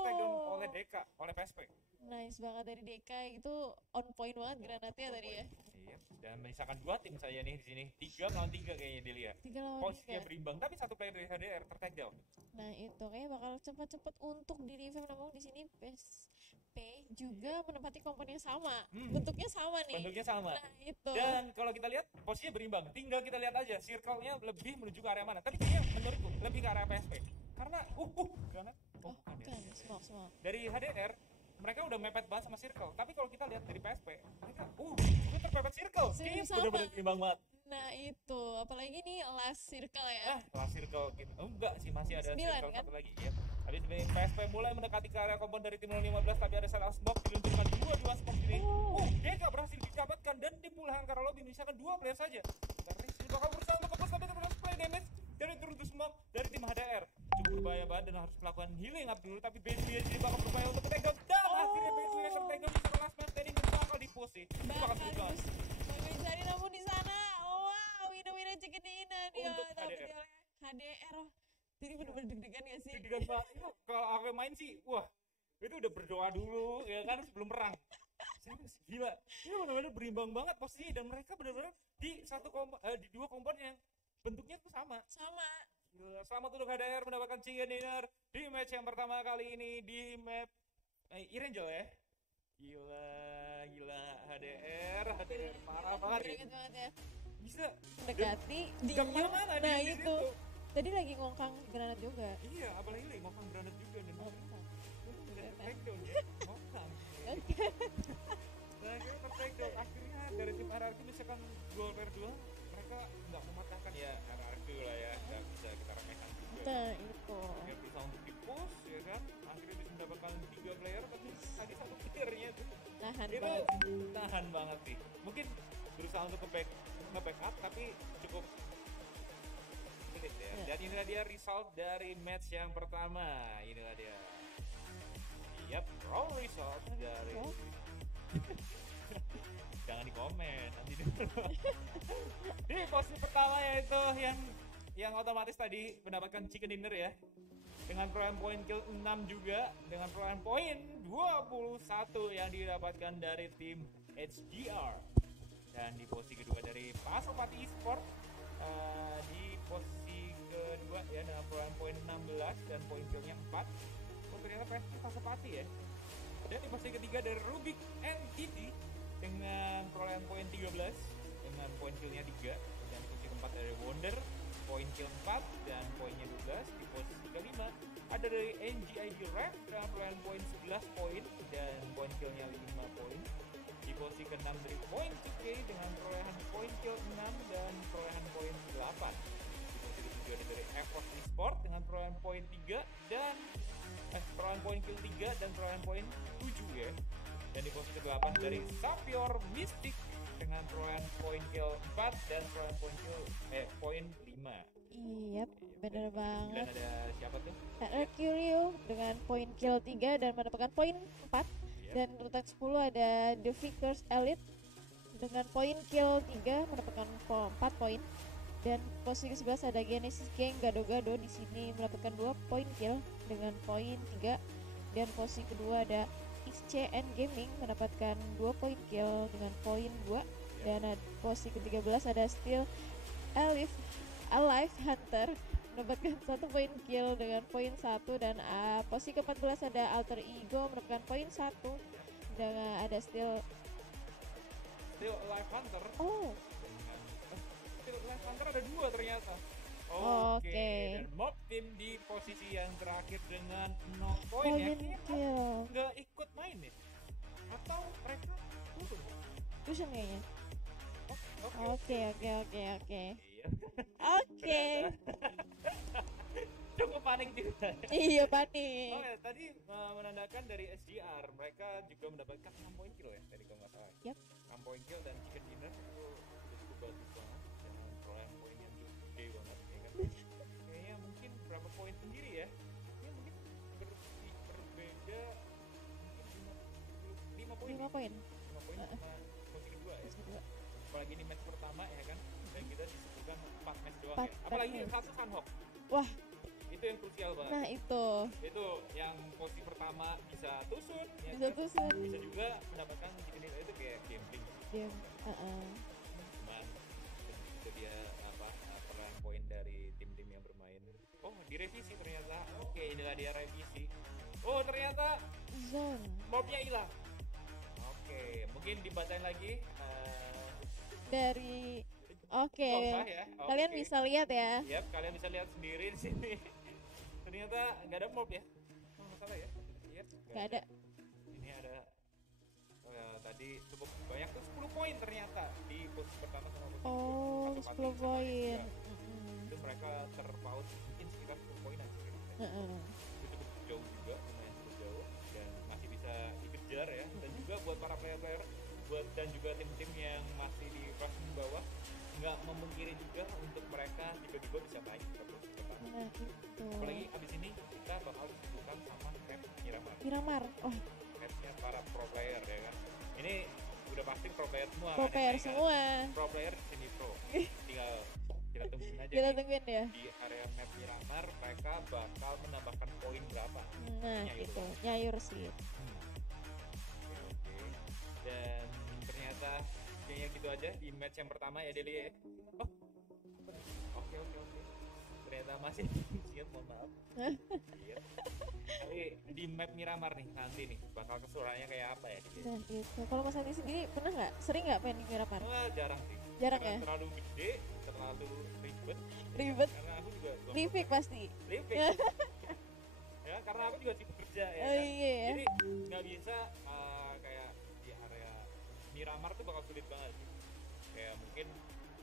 takedown oleh Deka, oleh PSP. Nice banget dari DK, itu on point banget granatnya tadi ya. Iya. Dan misalkan 2 tim saya nih di sini, 3 melawan 3 kayaknya dilihat. 3 lawan Posisinya 3. berimbang, tapi satu player dari HDR ter-takedown. Nah itu kayaknya bakal cepat-cepat untuk di revamp, namun di sini PSP juga menempati kompon yang sama. Bentuknya sama nih. Bentuknya sama. Nah itu. Dan kalau kita lihat posisinya berimbang, tinggal kita lihat aja circle-nya lebih menuju ke area mana. Tapi kayaknya menurutku lebih ke area PSP. Karena granat. Oh, Bukan ya. bukan, small. Dari HDR mereka udah mepet banget sama circle. Tapi kalau kita lihat dari PSP, mereka juga terpepet circle. Kayaknya Sama. bener-bener berimbang banget. Nah itu, apalagi ini last circle ya. Last circle gitu. Enggak sih, masih ada 9 circle kan? satu lagi ya. Tapi sebenarnya PSP mulai mendekati ke area kompon dari tim 15, tapi ada set smoke diluncurkan dua smoke ini. Deka berhasil didapatkan dan dipulangkan karena lobby menyisakan 2 player saja. Dari sini bakal berusaha untuk kepus tapi terkena spray damage. harus melakukan healing up dulu, tapi Benji jadi bakal berupaya untuk take-down dan akhirnya Benji yang take-down di sana last man standing dan bakal di-push sih. Itu bakal berjuang Mencari namun di sana, wow, Wina chicken dinner dia Untuk tapi HDR. dia oleh HDR. Jadi bener-bener deg-degan gak sih? deg-degan banget. Ya, kalau aku main sih, wah itu udah berdoa dulu ya kan sebelum perang. Serius, gila. Ini benar-benar berimbang banget posisinya dan mereka benar-benar di di dua kompon yang bentuknya tuh sama. Sama. Gila, selamat untuk HDR mendapatkan chicken dinner di match yang pertama kali ini di map Irangel ya. Gila HDR parah banget ya. Ingat banget ya. Bisa Mendekati di nggak kemana-mana, nah di itu. situ. Tadi lagi ngongkang granat juga. Iya, apalagi lagi ngomong granat juga dan Ngongkang. udah breakdown ya, ngomong. Oke. Dan akhirnya breakdown, akhirnya dari tim RRQ misalkan duel per duel, mereka nggak mematahkan ya RRQ lah ya, nggak bisa kita remehkan juga. Nah itu. Dia berusaha untuk di-push ya kan, akhirnya bisa mendapatkan 3 player, tapi tadi satu playernya itu Nahan itu banget. tahan banget sih. Mungkin berusaha untuk nge-backup tapi cukup sulit ya. Ya. Dan inilah dia result dari match yang pertama. Inilah dia. Yap, raw result dari Oh. jangan di komen nanti dulu. Di posisi pertama yaitu yang otomatis tadi mendapatkan chicken dinner ya. Dengan perolehan poin kill 6 juga, dengan perolehan poin 21 yang didapatkan dari tim HDR. Dan di posisi kedua dari Pasopati Esport di posisi kedua ya dengan perolehan poin 16 dan poin killnya 4. Oh ternyata Pasopati ya. Dan di posisi ketiga dari Rubik NTT dengan perolehan poin 13 dengan poin killnya 3. Dan di posisi keempat dari Wonder poin kill 4 dan poinnya 12. Di posisi kelima ada dari NGID Rap dengan perolehan poin 11 poin dan poin killnya 5 poin. Di posisi ke-6 dari Point 2K dengan perolehan poin kill 6 dan perolehan poin 8. Di posisi ke-7 ada dari EVOS Esport dengan perolehan poin 3 dan perolehan poin kill 3 dan perolehan poin 7 ya. Dan di posisi ke-8 dari Sapior Mystic dengan perolehan poin kill 4 dan perolehan poin 5. Iya, bener Dan di posisi banget. 9 ada siapa tuh? RRQ Rio dengan poin kill 3 dan mendapatkan poin 4. Iya. Dan urutan 10 ada The Vickers Elite dengan poin kill 3 mendapatkan 4 poin. Dan posisi ke-11 ada Genesis Gang Gado-Gado di sini mendapatkan 2 poin kill dengan poin 3. Dan posisi kedua ada XCN Gaming mendapatkan 2 poin kill dengan poin 2. Dan posisi ke-13 ada Steel Alive Hunter mendapatkan 1 poin kill dengan poin 1. Dan posisi ke-14 ada Alter Ego mendapatkan poin 1 dengan ada Steel Live Hunter oh dengan Live Hunter ada 2 ternyata. Oke. Dan Mob Team di posisi yang terakhir dengan 0 poin ya. poin Kayaknya kill nggak ikut main ya? Atau mereka turun? Fusion kayaknya. Oke. Oke. Iya. Oke. Cukup panik juga. Iya panik. Oh ya, tadi menandakan dari SGR mereka juga mendapatkan 6 poin kill ya tadi kalau nggak salah. Yap. 6 poin kill dan chicken dinner itu cukup bagus banget dengan perolehan poin yang cukup gede banget ya kan. Kayaknya mungkin berapa poin sendiri ya? Ya mungkin berbeda mungkin 5 poin. 5 poin. 5 poin sama posisi kedua ya. Posisi kedua. Apalagi ini match pertama ya kan. Dan kita disebutkan 4 match doang 4 ya. Apalagi match. kasus Sunhawk. Wah, Itu yang krusial banget. nah itu Itu yang posisi pertama bisa tusuk ya bisa kan? tusun Bisa juga mendapatkan chicken dinner itu kayak gambling game. cuman itu dia perolehan poin dari tim-tim yang bermain. Oh direvisi ternyata. Oke inilah dia revisi. Oh ternyata Zone. mobnya hilang. Oke mungkin dibacain lagi Dari nggak oke. usah ya. Kalian Oke. bisa lihat ya. Yap, kalian bisa lihat sendiri di sini. Ternyata nggak ada mob ya. Oh, nggak salah ya. Iya. Nggak ada. Ini ada tadi cukup banyak tuh 10 poin ternyata di posisi pertama sama posisi Oh, kedua. 10 poin. Itu mereka terpaut mungkin sekitar 10 poin aja kira-kira. Itu cukup jauh juga, lumayan cukup jauh dan masih bisa dikejar ya. Dan juga buat para player-player dan juga tim-tim yang masih di kelas bawah nggak memungkiri juga untuk mereka tiba-tiba bisa naik ke posisi pertama. Nah itu. Apalagi abis ini kita bakal disuguhkan sama map Miramar. Miramar. Oh, Mapnya para pro player ya kan. Ini udah pasti pro player semua. pro kan, player ini kan. semua. Pro player semi pro. Tinggal kita tungguin aja Kita nih, tungguin ya. di area map Miramar mereka bakal menambahkan poin berapa. Nah, Nyayur. itu nyayur sih. Oke, oke. Dan ternyata kayaknya gitu aja di match yang pertama ya Deli ya. Oh. Oke. Ternyata masih siap, mohon maaf. Iya. Tapi di map Miramar nih nanti nih bakal keseluruhannya kayak apa ya Deli? Nah, itu. Kalau Mas Andi sendiri pernah nggak? Sering nggak main di Miramar? Wah, jarang sih. Jarang Karena ya? terlalu gede, terlalu ribet. Ribet. Karena aku juga belum Rivik pasti. Rivik. Ya, karena aku juga sibuk kerja ya. Oh kan? iya ya. Jadi nggak bisa kayak di area Miramar tuh bakal sulit banget sih. Kayak mungkin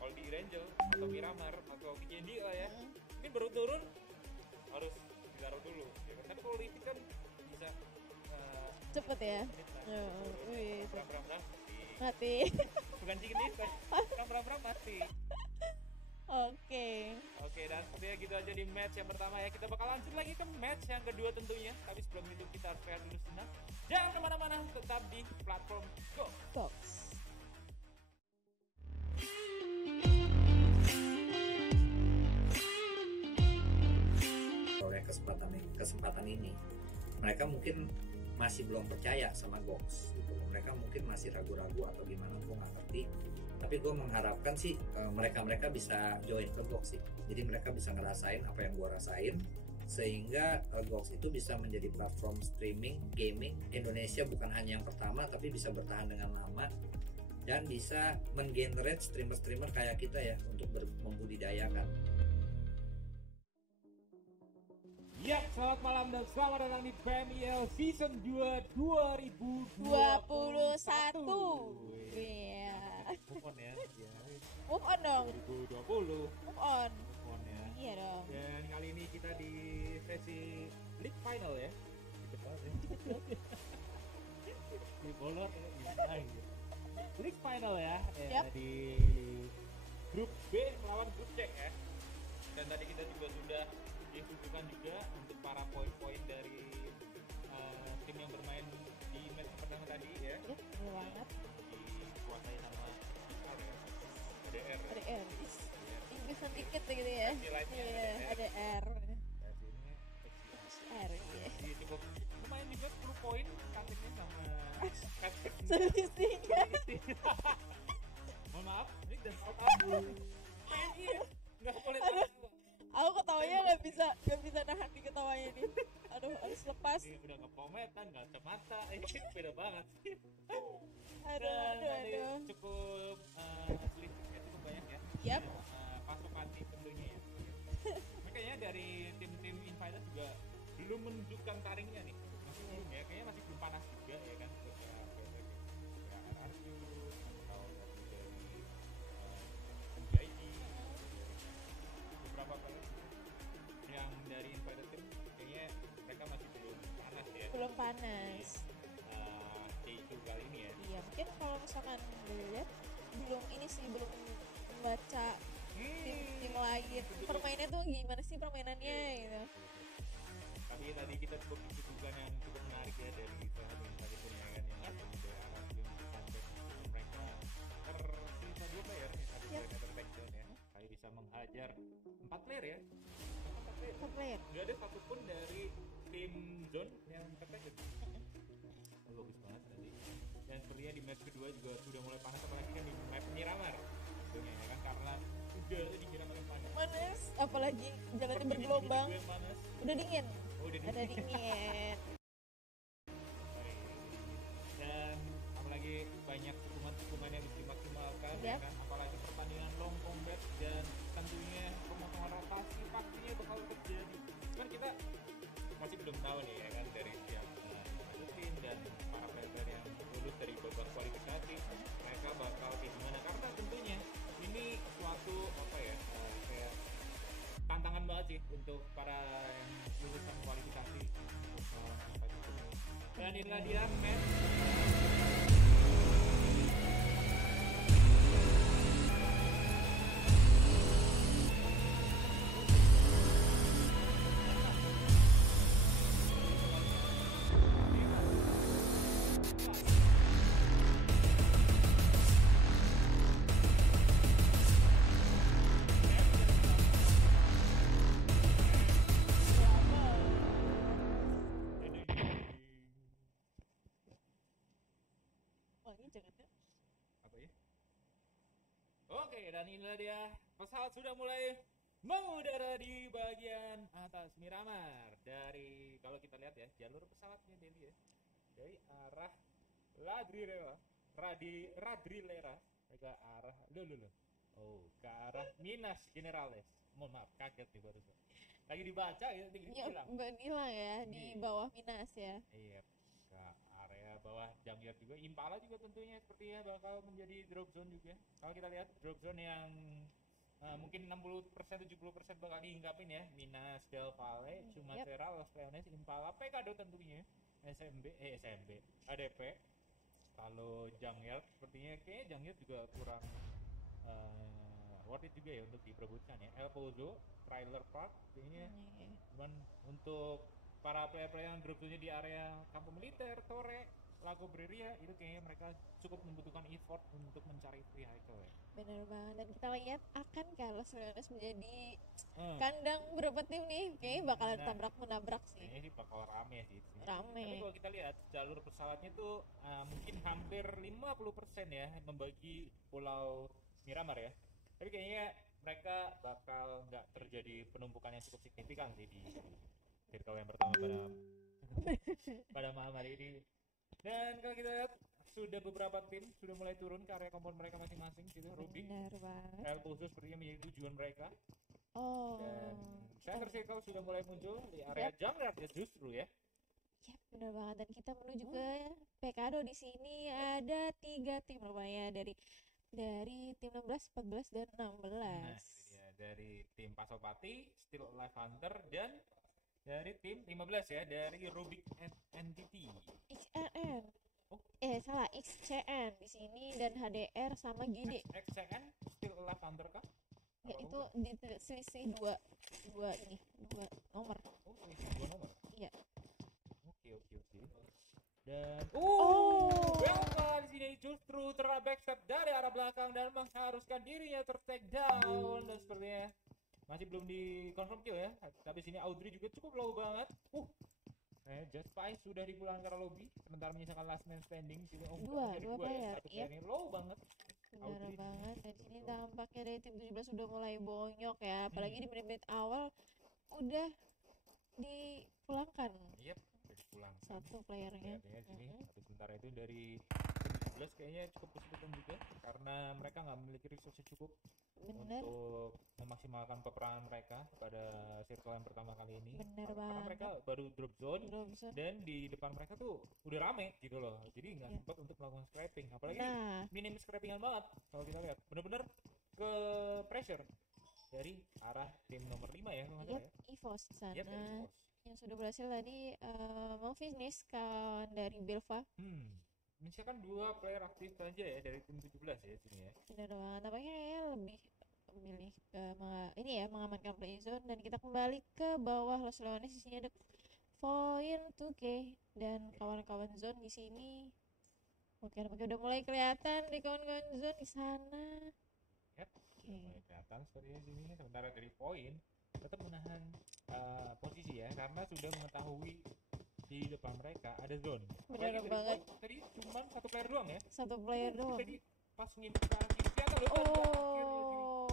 kalau di Irangel atau Miramar atau Vijendi lah ya, mungkin baru turun harus ditaruh dulu. Ya kan? Tapi kalau Rivik kan bisa Cepet ya. menit lah. Oh, wih, itu. Bram mati. Mati. Bukan chicken dinner. Bram mati. Oke, dan sepertinya gitu aja di match yang pertama ya. Kita bakal lanjut lagi ke match yang kedua tentunya. Tapi sebelum itu kita harus fair dulu sebentar. Jangan kemana-mana, tetap di platform Go. Box. Oleh kesempatan ini mereka mungkin masih belum percaya sama Gox gitu. Mereka mungkin masih ragu-ragu atau gimana, gue nggak ngerti. Tapi gue mengharapkan sih mereka bisa join ke Gox sih. Jadi mereka bisa ngerasain apa yang gue rasain, sehingga Gox itu bisa menjadi platform streaming gaming Indonesia bukan hanya yang pertama, tapi bisa bertahan dengan lama dan bisa menggenerate streamer-streamer kayak kita ya untuk membudidayakan. Ya, selamat malam dan selamat datang di PMIL Season 2 2021. 21. Iya. Move on ya. Move on dong. 2020. Move on. Move on ya. Iya dong. Dan kali ini kita di sesi League Final ya. Cepet banget ya. Di bolot ya. Gimana gitu. League Final ya. Yap. Di grup B melawan grup C ya. Dan tadi kita juga sudah disuguhkan juga untuk para poin-poin dari tim yang bermain di match pertama tadi ya. Ya, bener banget. Dikuasai sama ADR ya. ADR. ADR. Ya. Inggrisan dikit gitu ya. Istilahnya Iya, ADR. Hasilnya ADR, iya. jadi cukup lumayan juga 10 poin katanya sama Katrin. Selisihnya. Mohon maaf, ini dan out aku. Iya, nggak boleh tahu. Aku ketawanya nggak bisa nahan di ketawanya nih. Aduh, harus lepas. Ini udah ngepometan, nggak kacamata, ini beda banget. Aduh. Cukup selisihnya cukup banyak ya. Yap. Pasukan tim tentunya ya. Makanya dari tim-tim Invited juga belum menunjukkan taringnya nih. Masih belum ya, kayaknya masih belum panas juga ya kan. Kayak RRQ atau dari MJID, beberapa kali yang dari Invited Team kayaknya mereka masih belum panas ya. Belum panas. C2 kali ini ya. Iya, mungkin kalau misalkan dilihat belum membaca tim lain. Permainnya tuh gimana sih permainannya gitu. Tapi tadi kita cukup disuguhkan yang cukup menarik ya dari salah satu Invited Team ya kan, yang ada dari arah game sampai mereka tersisa 2 player yang satu Yap. player backdown ya. Kali bisa menghajar 4 player ya. 4 player. Player. Nggak ada satupun dari tim zone yang terpencil. Bagus banget tadi. Dan sepertinya di match kedua juga sudah mulai panas, apalagi kan di map Miramar tentunya ya kan, karena udah di Miramar yang panas. Panas, apalagi jalannya Seperti bergelombang. di juga panas. Udah dingin. Oh, udah Ada dingin. Dan apalagi banyak hukuman yang bisa dimaksimalkan ya Yap. kan, apalagi pertandingan long combat dan tentunya pemotongan rotasi pastinya bakal terjadi. Cuman kita masih belum tahu nih ya kan dari pihak tim dan para player yang lulus dari babak kualifikasi mereka bakal kayak gimana, karena tentunya ini suatu apa ya kayak tantangan banget sih untuk para yang lulusan kualifikasi untuk melawan ini. Dan inilah dia match Oke, dan inilah dia pesawat sudah mulai mengudara di bagian atas Miramar. Dari kalau kita lihat ya jalur pesawatnya Deli ya, dari arah Radrilera ke arah ke arah Minas Generales. Mohon maaf, kaget nih barusan. Lagi dibaca ya, hilang. Hilang ya di bawah Minas ya. Iya, ke area bawah Junkyard juga. Impala juga tentunya sepertinya bakal menjadi drop zone juga. Kalau kita lihat drop zone yang mungkin 60% 70% bakal dihinggapin ya. Minas Del Valle, Sumatera, Los Leones, Impala, Pekado tentunya, SMB, ADP. Kalau Junkyard sepertinya kayaknya Junkyard juga kurang worth it juga ya untuk diperebutkan ya. El Pozo, Trailer Park kayaknya cuman untuk para player-player yang drop zone di area kampung militer, Torre, Lago Breria itu kayaknya mereka cukup membutuhkan effort untuk mencari vehicle ya. Benar banget, dan kita lihat akankah Los Leones menjadi kandang berapa tim nih? Kayaknya bakal ada tabrak-menabrak sih. Kayaknya sih bakal rame sih. Rame. Tapi kalau kita lihat jalur pesawatnya tuh mungkin hampir 50% ya membagi Pulau Miramar ya. Tapi kayaknya mereka bakal nggak terjadi penumpukan yang cukup signifikan sih di circle yang pertama pada malam hari ini. Dan kalau kita lihat sudah beberapa tim sudah mulai turun ke area kompon mereka masing-masing gitu. Rubik, El Pozo sepertinya menjadi tujuan mereka. Dan center circle sudah mulai muncul di area Junkyard ya justru ya. Ya benar banget, dan kita menuju ke Pekado. Di sini ada 3 tim rupanya dari tim 16, 14 dan 16. Nah, ini dia dari tim Pasopati, Still Alive Hunter, dan dari tim 15 ya dari Rubik Entity. XRN. Salah, XCN di sini dan HDR sama GD. XCN Still Alive Hunter kah? Ya itu di selisih dua nomor. Oh, selisih 2 nomor. Iya. Oke. Dan Belka di sini justru terkena backstep dari arah belakang dan mengharuskan dirinya ter-take down dan sepertinya masih belum dikonfirm kill ya. Tapi sini Audrey juga cukup low banget. Just Spice sudah dipulangkan ke lobby sementara menyisakan last man standing sini. Dua player. Iya. Ini low banget. Benar banget. Dan sini tampaknya dari tim 17 sudah mulai bonyok ya. Apalagi di menit-menit awal udah dipulangkan. Yep. Pulang Satu playernya. Artinya sini tapi sementara itu dari tim 17 kayaknya cukup kesulitan juga karena mereka nggak memiliki resource cukup untuk memaksimalkan peperangan mereka pada circle yang pertama kali ini. Bener Karena banget. mereka baru drop zone dan di depan mereka tuh udah rame gitu loh, jadi nggak sempat untuk melakukan scraping, apalagi minim scrapingan banget kalau kita lihat bener-bener ke pressure dari arah tim nomor 5 ya kalau nggak salah ya. EVOS sana. EVOS. Yang sudah berhasil tadi mau finish kawan dari Belva. Misalkan 2 player aktif saja ya dari tim 17 ya sini ya. Benar banget. Tampaknya kayaknya lebih memilih ke mengamankan play zone, dan kita kembali ke bawah Los Leones. Di sini ada Point 2K dan kawan-kawan zone di sini. Oke, udah mulai kelihatan di kawan-kawan zone di sana. Yap. Mulai kelihatan sepertinya sini. Sementara dari Point tetap menahan posisi ya karena sudah mengetahui di depan mereka ada zone. Benar banget. Tadi cuma 1 player doang ya. 1 player doang. Tadi pas ngimpi ke arah kiri kelihatan loh.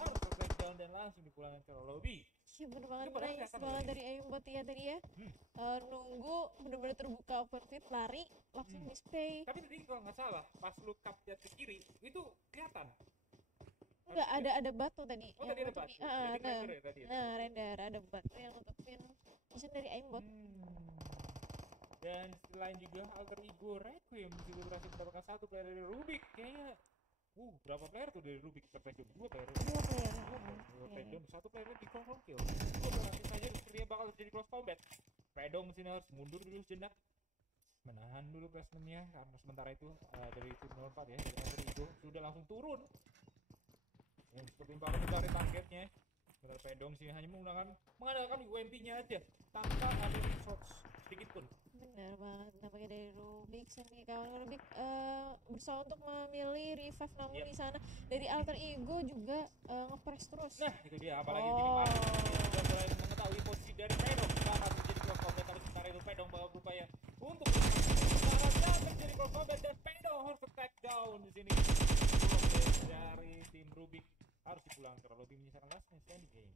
Harus breakdown dan langsung dipulangkan ke lobby. Iya bener banget, nice banget dari Aimbot ya tadi ya. Nunggu bener-bener terbuka open field, lari langsung display. Tapi tadi kalau nggak salah pas lu cut ke kiri itu kelihatan. Enggak, ada batu tadi. Oh, tadi ada batu. Render ada batu yang nutupin mission dari Aimbot. Dan selain juga Alter Ego Requiem juga berhasil mendapatkan 1 player dari Rubik. Kayaknya berapa player tuh dari Rubik terpecah? 2 player. 2 player. 1 playernya di confirm kill. Itu berhasil saja sepertinya bakal terjadi close combat. Pedong sini harus mundur dulu sejenak, menahan dulu placementnya karena sementara itu dari tim nomor 4 ya, dari Alter Ego sudah langsung turun. Yang seperti bakal mencari targetnya. Sementara Pedong sini hanya mengandalkan UMP-nya aja tanpa ada resource sedikit pun. Benar banget. Nampaknya dari Rubik sini kawan Rubik berusaha untuk memilih revive, namun di sana dari Alter Ego juga ngepress terus. Nah itu dia, apalagi sini Mario sudah mulai mengetahui posisi dari Pedong bakal terjadi close combat, tapi sementara itu Pedong bakal berupaya untuk terjadi close combat dan Pedong harus attack down di sini. dari tim Rubik harus dipulangkan kalau lebih menyisakan lastnya stand game.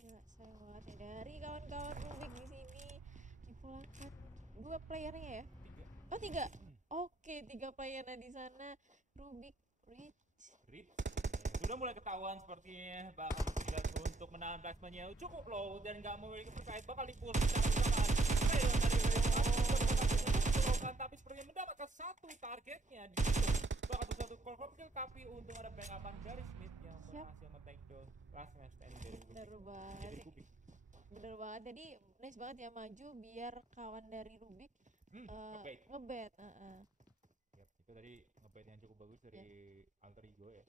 Gila, sayang banget ya dari kawan-kawan Rubik di sini dipulangkan 2 playernya ya. 3 Oh 3. Oke 3 playernya di sana. Rubik, Rich. Rip sudah mulai ketahuan sepertinya bakal tidak untuk menahan plasmanya cukup low dan nggak memiliki perkait bakal dipul secara bersamaan tapi sepertinya mendapatkan satu targetnya di situ bakal satu confirm kill tapi untung ada backupan dari Smith yang berhasil nge-take down last man standing dari Rubik. Bener banget. Bener banget. Jadi nice banget ya maju biar kawan dari Rubik ngebet. Yap, itu tadi ngebet yang cukup bagus dari Alter Ego ya.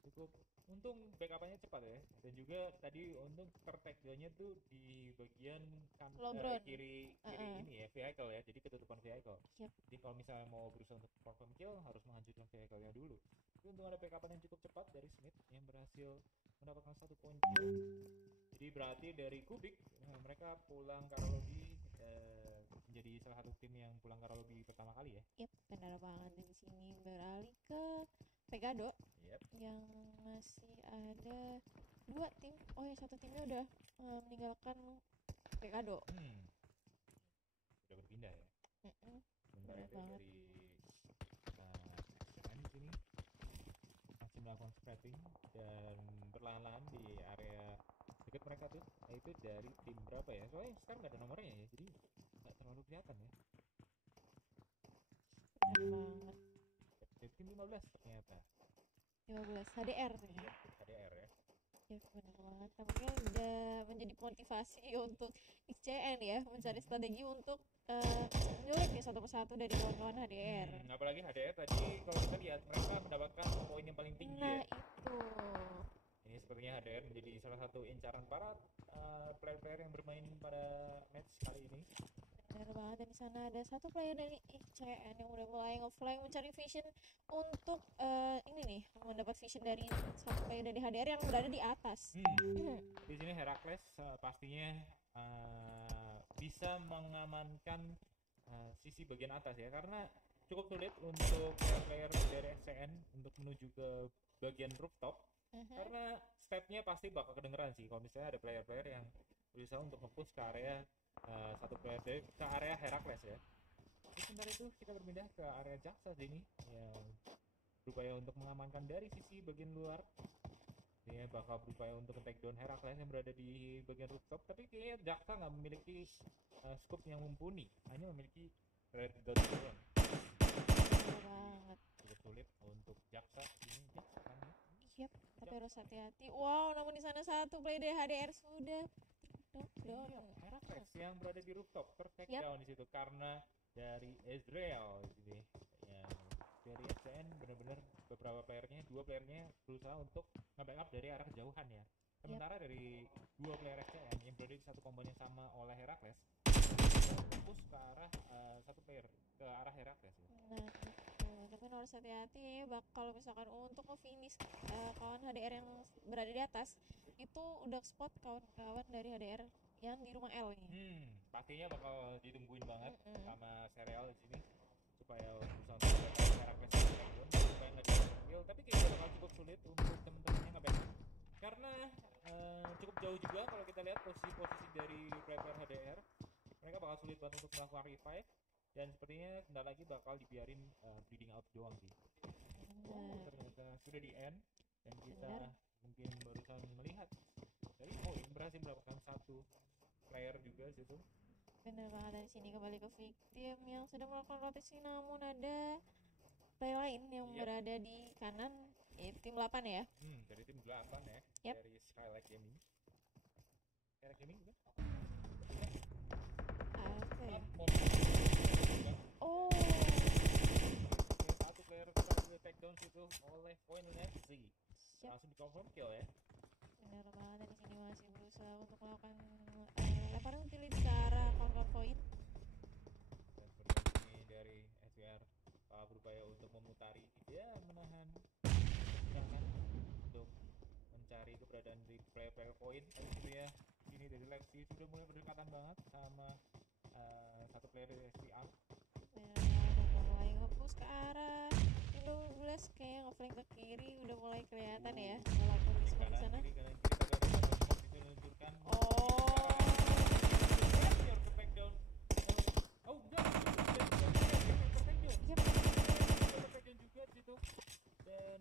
Cukup untung backupannya cepat ya dan juga tadi untung tertakedownnya tuh di bagian kiri ini ya vehicle ya, jadi ketutupan vehicle. Jadi kalau misalnya mau berusaha untuk confirm kill harus menghancurkan vehicle-nya dulu. Tapi untung ada backupan yang cukup cepat dari Smith yang berhasil mendapatkan 1 poin kill. Jadi berarti dari Kubik mereka pulang Karologi menjadi salah satu tim yang pulang Karologi pertama kali ya. Yap, benar banget. Di sini beralih ke Pegado. Yang masih ada 2 tim. Oh ya, 1 timnya udah meninggalkan Pegado. Udah berpindah ya. Benar banget. Dari di sini masih melakukan scrapping dan perlahan-lahan di area dekat mereka tuh, yaitu dari tim berapa ya? Soalnya sekarang nggak ada nomornya ya, jadi nggak terlalu kelihatan ya. Benar banget. Dari tim 15 ternyata. 15 HDR tuh. Iya, HDR ya. Ya benar banget. Tampaknya udah menjadi motivasi untuk XCN ya mencari strategi untuk menyulik ya satu persatu dari kawan-kawan HDR. Apalagi HDR tadi kalau kita lihat mereka mendapatkan poin yang paling tinggi ya. Itu. Ini sepertinya HDR menjadi salah satu incaran para player-player yang bermain pada match kali ini. Benar banget. Dan di sana ada 1 player dari XCN yang udah mulai nge-flank mencari vision untuk ini nih mendapat vision dari 1 player dari HDR yang berada di atas. Di sini Heracles pastinya bisa mengamankan sisi bagian atas ya, karena cukup sulit untuk player dari XCN untuk menuju ke bagian rooftop. Karena stepnya pasti bakal kedengeran sih kalau misalnya ada player-player yang berusaha untuk nge-push ke area 1 player dari ke area Heracles ya. Terus sementara itu kita berpindah ke area Jaksa sini yang berupaya untuk mengamankan dari sisi bagian luar. Dia bakal berupaya untuk take down Heracles yang berada di bagian rooftop, tapi kayaknya Jaksa nggak memiliki scope yang mumpuni, hanya memiliki red dot doang. Cukup sulit untuk Jaksa ini kan. Yap, tapi harus hati-hati. Wow, namun di sana 1 player dari HDR sudah down. Heracles yang berada di rooftop perfect down di situ karena dari Ezreal jadi yang dari SCN benar-benar beberapa playernya 2 playernya berusaha untuk nge-backup dari arah kejauhan ya. Sementara dari 2 player SCN yang berada di satu compound yang sama oleh Heracles push ke arah 1 player ke arah Heracles ya. Nah itu, tapi harus hati-hati kalau misalkan untuk nge-finish kawan HDR yang berada di atas itu udah spot kawan-kawan dari HDR yang di rumah L nih. Pastinya bakal ditungguin banget sama serial di sini supaya berusaha untuk Heracles supaya nggak diambil, tapi kayaknya bakal cukup sulit untuk temen-temennya nge-backup karena cukup jauh juga kalau kita lihat posisi-posisi dari player HDR. Mereka bakal sulit banget untuk melakukan revive dan sepertinya sebentar lagi bakal dibiarin bleeding out doang sih. Ternyata sudah di end dan kita mungkin barusan melihat dari poin berhasil mendapatkan 1 player juga situ. Bener banget. Dari sini kembali ke victim yang sudah melakukan rotasi, namun ada player lain yang berada di kanan tim 8 ya. Dari tim 8 ya. Dari Skylight Gaming. Skylight Gaming bukan? Oh. Satu player terlalu take down situ oleh Point FC. Langsung di confirm kill ya. Bener banget. Di sini masih berusaha untuk melakukan lemparan utility ke arah counter point. Dan seperti ini dari SWR berupaya untuk memutari, dia menahan serangan untuk mencari keberadaan di player point. Gitu ya. Ini dari Lexi sudah mulai berdekatan banget sama 1 player dari SPR. Udah mulai nge-push ke arah tim 12 kayak ngeflank ke kiri udah mulai kelihatan ya pola kondisi di sana. Kanan kiri tadi ada smoke itu menunjukkan. Oh, Senior ke back down. Oh enggak, iya back down juga di situ. Dan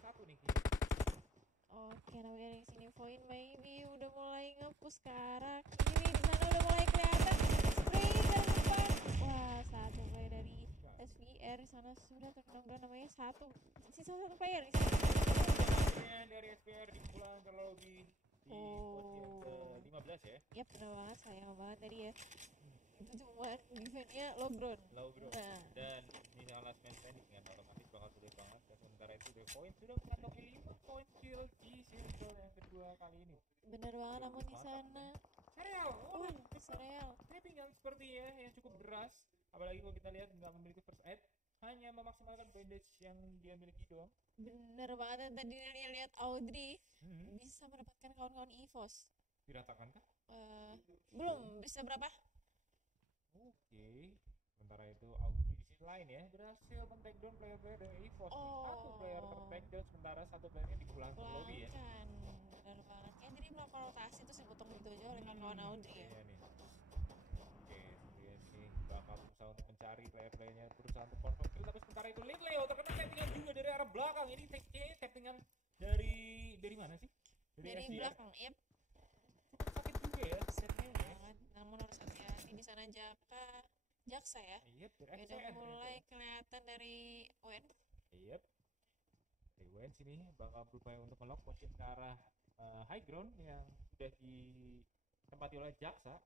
satu nih kiri. oke, nah dari sini poin maybe udah mulai nge-push ke arah kiri, di sana udah mulai kelihatan spray ke depan. Wah, satu player dari SVR di sana sudah terkena namanya satu, sisa satu player di sana. Dari SPR dipulang ke lobby di posisi ke-15 ya. Yap, bener banget, sayang banget tadi ya. Itu cuma defense-nya low ground. Nah, Dan ini last man standing kan otomatis bakal sulit banget. Dan sementara itu The Point sudah mengantongi 5 poin kill di circle yang kedua kali ini. bener banget, namun di sana Serial, Sereal. tappingan seperti ya yang cukup deras. Apalagi kalau kita lihat nggak memiliki first aid, hanya memaksimalkan bandage yang dia miliki doang. Bener banget, dan tadi lihat Audrey bisa mendapatkan kawan-kawan EVOS. Diratakan kah? Belum, bisa berapa? Oke. Sementara itu Audrey di sisi lain ya berhasil men-takedown player-player dari EVOS. Satu player ter-takedown sementara satu playernya dipulang ke lobby ya. Kan, bener banget. Kayak jadi melakukan rotasi terus dipotong gitu aja oleh kawan-kawan Audrey ya. Iya nih. Oke, kemudian ini bakal berusaha untuk mencari player-playernya, berusaha untuk confirm kill, tapi sementara itu Leo terkena tappingan juga dari arah belakang. Ini tappingan dari mana sih? Dari SDR. belakang, yep. Cukup sakit juga ya. Serius banget. Namun harus hati-hati di sana Jaksa ya. Iya, dari Udah XCN mulai ternyata. kelihatan dari Wen. Iya. Dari Wen sini bakal berupaya untuk melock position ke arah high ground yang sudah ditempati oleh Jaksa.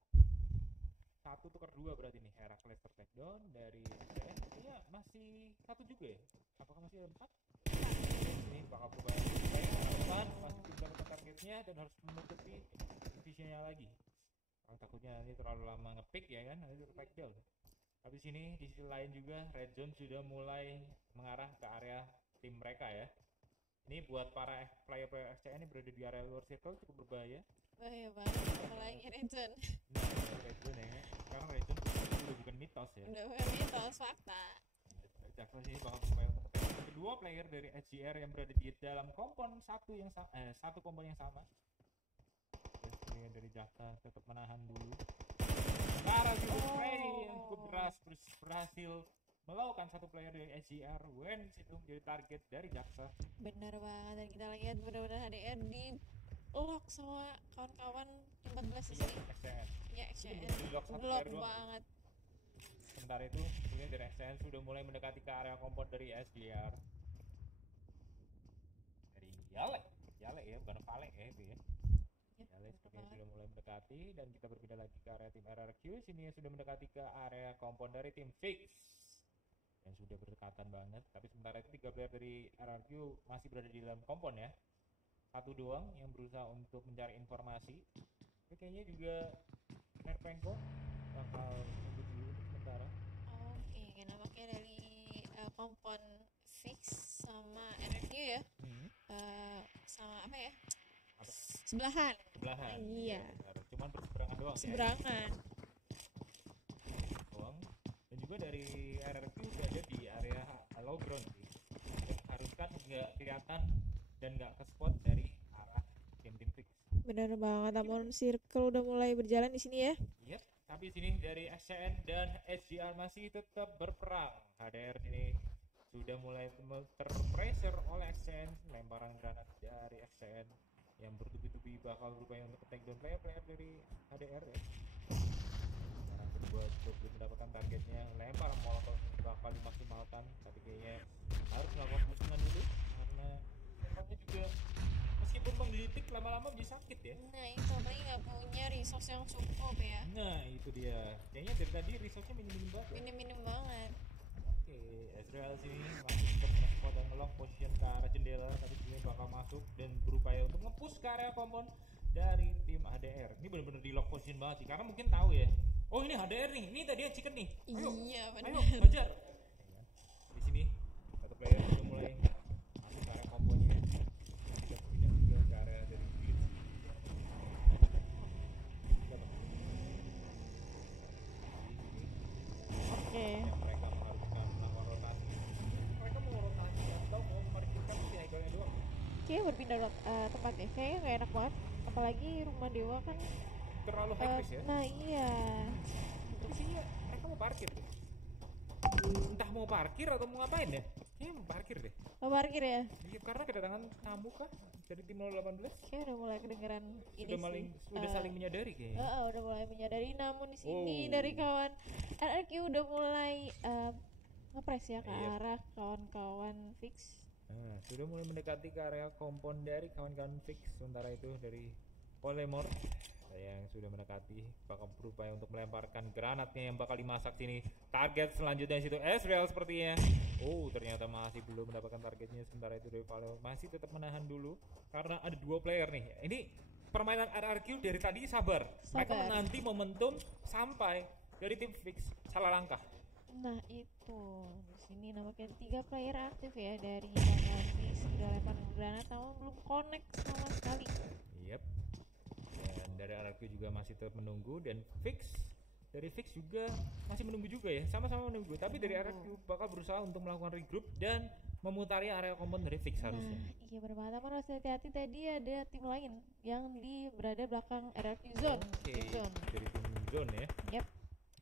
1 tukar 2 berarti nih Heracles takedown dari XCN. Iya, masih 1 juga ya? Apakah masih ada 4? Ini bakal berupaya depan, masih belum dapat targetnya dan harus menutupi posisinya lagi. Kalau takutnya nanti terlalu lama ngepick ya kan, nanti takedown. Tapi sini di sisi lain juga Red Zone sudah mulai mengarah ke area tim mereka ya. Ini buat para player-player XCN yang berada di area luar circle cukup berbahaya. Bahaya banget, apalagi Regen. Red Zone ya. Sekarang Red Zone udah bukan mitos ya. Udah bukan mitos, fakta. Jaksa sini bakal berupaya untuk nge-tackle kedua player dari SGR yang berada di dalam kompon satu kompon yang sama. Terus kemudian dari Jaksa tetap menahan dulu. Sekarang juga spray yang cukup deras berhasil melakukan satu player dari SGR. Wen itu menjadi target dari Jaksa. Bener banget, dan kita lihat benar-benar HDR di lock sama kawan-kawan 14 di sini. XCN. Ya, Itu XCN belum di-lock satu lock player doang. banget. Sementara itu kemudian dari XCN sudah mulai mendekati ke area kompon dari SGR. Dari Yale ya, bukan Vale ya itu ya. Yep, Yale bener sepertinya banget. sudah mulai mendekati dan kita berpindah lagi ke area tim RRQ. Sini sudah mendekati ke area kompon dari tim Fix yang sudah berdekatan banget. Tapi sementara itu 3 player dari RRQ masih berada di dalam kompon ya. 1 doang yang berusaha untuk mencari informasi. Tapi kayaknya juga Nerpenko bakal tunggu dulu untuk sementara. Oke, nampaknya dari kompon Fix sama RFQ ya. Sama apa ya? Apa? Sebelahan. Sebelahan. Iya. Benar. Cuman berseberangan doang ya. Seberangan. Doang. Dan juga dari RRQ berada di area low ground sih. Yang haruskan nggak kelihatan dan nggak ke spot dari arah tim-tim Fix. Bener banget, namun circle udah mulai berjalan di sini ya. Yep, tapi sini dari SCN dan SGR masih tetap berperang. HDR sini sudah mulai terpressure oleh SCN, lemparan granat dari SCN yang bertubi-tubi bakal berupaya untuk take down player dari HDR ya. Sekarang kedua juga belum mendapatkan targetnya, lempar molotov bakal dimaksimalkan, tapi kayaknya harus melakukan pusingan dulu karena lemparnya juga meskipun menggelitik lama-lama bisa sakit ya. Nah itu apalagi nggak punya resource yang cukup ya. Nah itu dia, kayaknya dari tadi resource-nya minim-minim banget ya. Minim-minim banget. Oke, Ezreal sini masih tetap nge-spot dan nge-lock position ke arah jendela, tapi sini bakal masuk dan berupaya untuk nge-push ke area kompon dari tim HDR. Ini benar-benar di lock position banget sih, karena mungkin tahu ya. Oh ini HDR nih, ini tadi yang chicken nih. Ayo, Iya benar. ayo hajar. Di sini satu player sudah mulai masuk ke area komponnya. Kita pindah juga ke area dari Blitz. Oke. Yang mereka mengharuskan melakukan rotasi. Mereka dia berpindah tempat ya, kayaknya nggak enak banget. Apalagi rumah dewa kan. Terlalu high risk ya. Nah iya. Di sini mereka mau parkir tuh. Entah mau parkir atau mau ngapain ya? Kayaknya mau parkir deh. Mau parkir ya? Iya, karena kedatangan tamu kah dari tim 018 Kayaknya udah mulai kedengeran ini sih. sudah saling menyadari kayaknya. Udah mulai menyadari, namun di sini Oh. dari kawan RRQ udah mulai ngepres ya ke Iya. arah kawan-kawan fix. Nah, sudah mulai mendekati ke area kompon dari kawan-kawan fix. Sementara itu dari Polemor yang sudah mendekati bakal berupaya untuk melemparkan granatnya yang bakal dimasak sini. Target selanjutnya di situ Ezreal sepertinya. Oh, ternyata masih belum mendapatkan targetnya. Sementara itu dari Valor masih tetap menahan dulu karena ada 2 player nih. Ini permainan RRQ dari tadi sabar. Mereka Sabar. menanti momentum sampai dari tim fix salah langkah. Nah itu di sini nampaknya 3 player aktif ya dari kawan fix, sudah lempar granat namun belum connect sama sekali. Yep. Dan dari RRQ juga masih tetap menunggu dan dari Fix juga masih menunggu juga ya, sama-sama menunggu. Tapi dari RRQ bakal berusaha untuk melakukan regroup dan memutari area kompon dari Fix harusnya. Nah iya benar, namun harus hati-hati, tadi ada tim lain yang berada belakang RRQ zone. Oke, Tim zone. dari tim zone ya. Yep.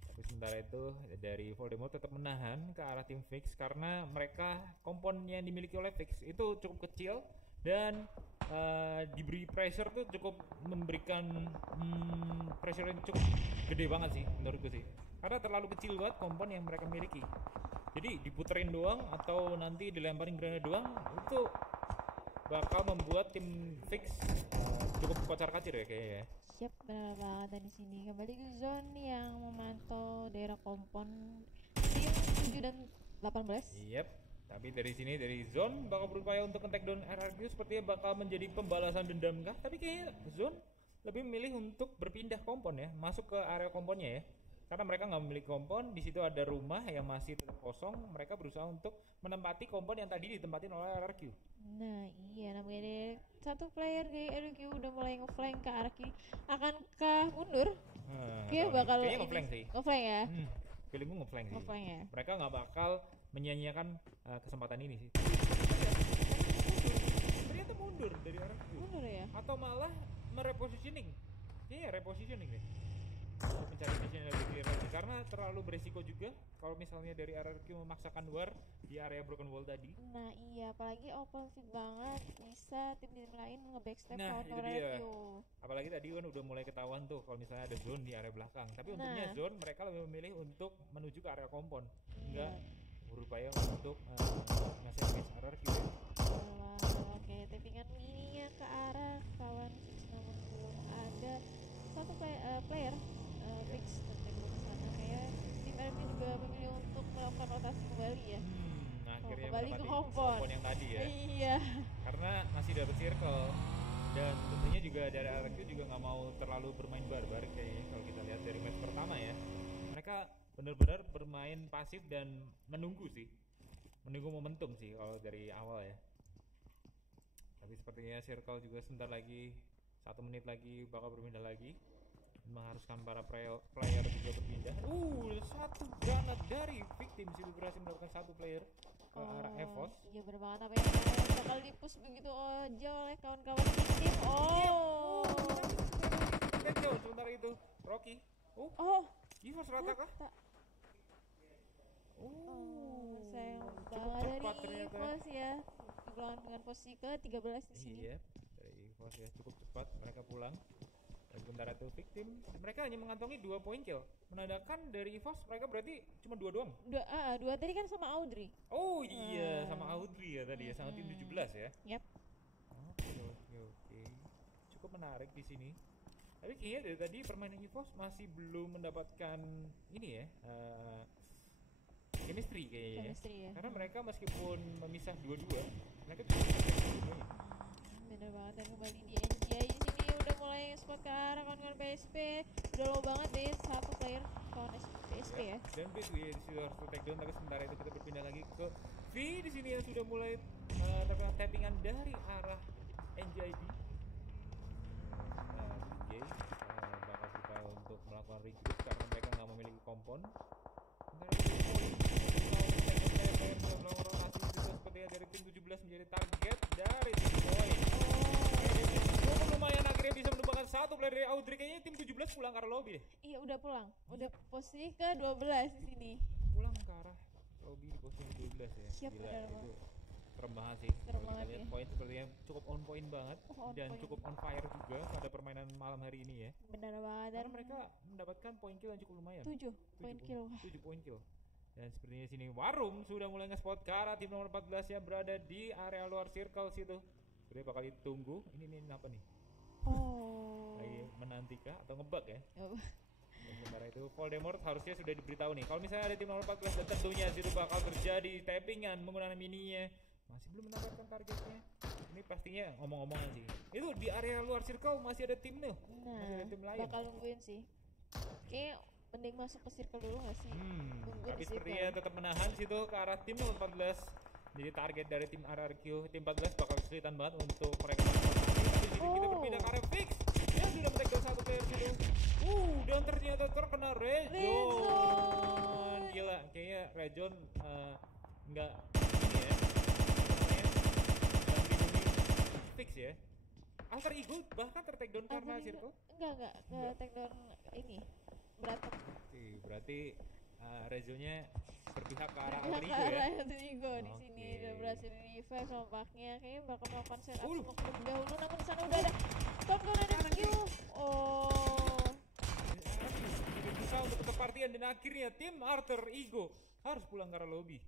Tapi sementara itu dari Voldemort tetap menahan ke arah tim Fix karena mereka kompon yang dimiliki oleh Fix itu cukup kecil dan diberi pressure tuh cukup memberikan pressure yang cukup gede banget sih menurutku sih, karena terlalu kecil banget kompon yang mereka miliki. Jadi diputerin doang atau nanti dilemparin granat doang itu bakal membuat tim Fix cukup kocar-kacir ya kayaknya ya. Siap, benar banget. Dan di sini kembali ke zone yang memantau daerah kompon tim 7 dan 18. Yep. Tapi dari sini dari zone bakal berupaya untuk nge-take down RRQ, sepertinya bakal menjadi pembalasan dendam kah? Tapi kayaknya zone lebih memilih untuk berpindah kompon ya, masuk ke area komponnya ya. Karena mereka nggak memiliki kompon, di situ ada rumah yang masih tetap kosong. Mereka berusaha untuk menempati kompon yang tadi ditempatin oleh RRQ. Nah iya, namanya ada satu player di RRQ udah mulai ngeflank ke arah kiri. Akankah mundur? Kayaknya bakal kayaknya ngeflank sih. Ngeflank ya? Feeling gue ngeflank sih. Ngeflank ya? Mereka nggak bakal menyia-nyiakan kesempatan ini sih. Ternyata mundur dari RRQ. Mundur ya? Atau malah merepositioning. Iya, repositioning deh. Mencari mission yang lebih clear lagi karena terlalu beresiko juga kalau misalnya dari RRQ memaksakan war di area broken wall tadi. Nah iya, apalagi open field banget, bisa tim lain nge-backstep Nah, kawan itu dia. RRQ. Apalagi tadi kan udah mulai ketahuan tuh kalau misalnya ada zone di area belakang. Tapi untungnya Nah. zone mereka lebih memilih untuk menuju ke area kompon. Enggak Iya. berupaya untuk ngasih face RRQ ya. Oke, tappingan mininya ke arah kawan fix, namun belum ada satu player fix untuk ke sana. Kayak tim RRQ juga memilih untuk melakukan rotasi kembali ya. Akhirnya kembali ke menempati kompon. yang tadi ya. Iya. Karena masih dapat circle dan tentunya juga dari RRQ juga nggak mau terlalu bermain barbar kayaknya kalau kita lihat dari match pertama ya. Mereka benar-benar bermain pasif dan menunggu momentum sih kalau dari awal ya. Tapi sepertinya circle juga sebentar lagi, 1 menit lagi bakal berpindah lagi, mengharuskan para player juga berpindah. Satu granat dari victim sih berhasil mendapatkan satu player ke arah Evos. Iya bener banget, apa yang bakal di-push begitu aja oleh kawan-kawan tim. Dan jauh sebentar itu Rocky. Evos rata kah? Sayang cukup banget cepat dari ternyata. Evos ya. Dipulang dengan posisi ke-13 di sini. Iya, dari Evos ya cukup cepat mereka pulang. Dan sementara itu victim, mereka hanya mengantongi 2 poin kill. Menandakan dari Evos mereka berarti cuma 2 doang. Dua tadi kan sama Audrey. Oh iya, sama Audrey ya tadi ya, sama tim 17 ya. Yap. Oke. Cukup menarik di sini. Tapi kayaknya dari tadi permainan Evos masih belum mendapatkan ini ya, chemistry kayaknya ya. Chemistry ya. Karena mereka meskipun memisah 2-2, mereka bisa dua-duanya. Bener banget, dan kembali di NGI di sini udah mulai spot ke arah kawan-kawan PSP. Udah low banget deh satu player kawan PSP ya. Dan BSW di situ harus take down, tapi sementara itu kita berpindah lagi ke V di sini yang sudah mulai terkena tappingan dari arah NJID. DJ bakal berupaya untuk melakukan recruit karena mereka nggak memiliki kompon. Sementara itu player sudah melakukan rotasi juga sepertinya dari tim 17 menjadi target dari tim Boy. player dari Audrey kayaknya tim 17 pulang ke arah lobby deh. Iya udah pulang, udah posisi ke 12 di sini. Pulang ke arah lobby di posisi 12 ya. Siap, Gila, benar itu banget. serem banget sih. Serem Kalau kita banget lihat ya. poin sepertinya cukup on point banget On dan point. cukup on fire juga pada permainan malam hari ini ya. Benar banget. Dan Karena mereka mendapatkan poin kill yang cukup lumayan. 7 poin kill. 7 poin kill. Dan sepertinya sini Warung sudah mulai nge-spot ke arah tim nomor 14 yang berada di area luar circle situ. Jadi bakal ditunggu. Ini apa nih? Oh. Lagi menantikah atau ngebug ya? Oh. Dan sementara itu Voldemort harusnya sudah diberitahu nih. Kalau misalnya ada tim nomor 14 dan tentunya situ bakal terjadi tappingan menggunakan mininya. Masih belum mendapatkan targetnya. Ini pastinya ngomong-ngomongan sih. Itu di area luar circle masih ada tim nih. Masih ada tim lain. Bakal nungguin sih. Kayak mending masuk ke circle dulu gak sih? Nunggu Tapi di sepertinya circle. tetap menahan situ ke arah tim nomor 14. Jadi target dari tim RRQ tim 14 bakal kesulitan banget untuk mereka melakukan. Tapi di sini kita berpindah ke arah fix. Dia sudah men-tackle satu player situ. Dan ternyata terkena Rejon. Gila, kayaknya Rejon nggak ini ya. Namanya nggak melindungi fix ya. Alter Ego bahkan tertakedown karena circle. Enggak take down ini. Berantem. Berarti Rezonya berpihak ke arah Alter Alter Ego ya. Alter Ego di sini Oke. udah berhasil di revive nampaknya. Kayaknya bakal melakukan setup Uluh. smoke terlebih dahulu. Namun di sana udah ada top gun ada Q. Oh. Tidak bisa untuk tetap partian dan akhirnya tim Alter Ego harus pulang ke arah lobby.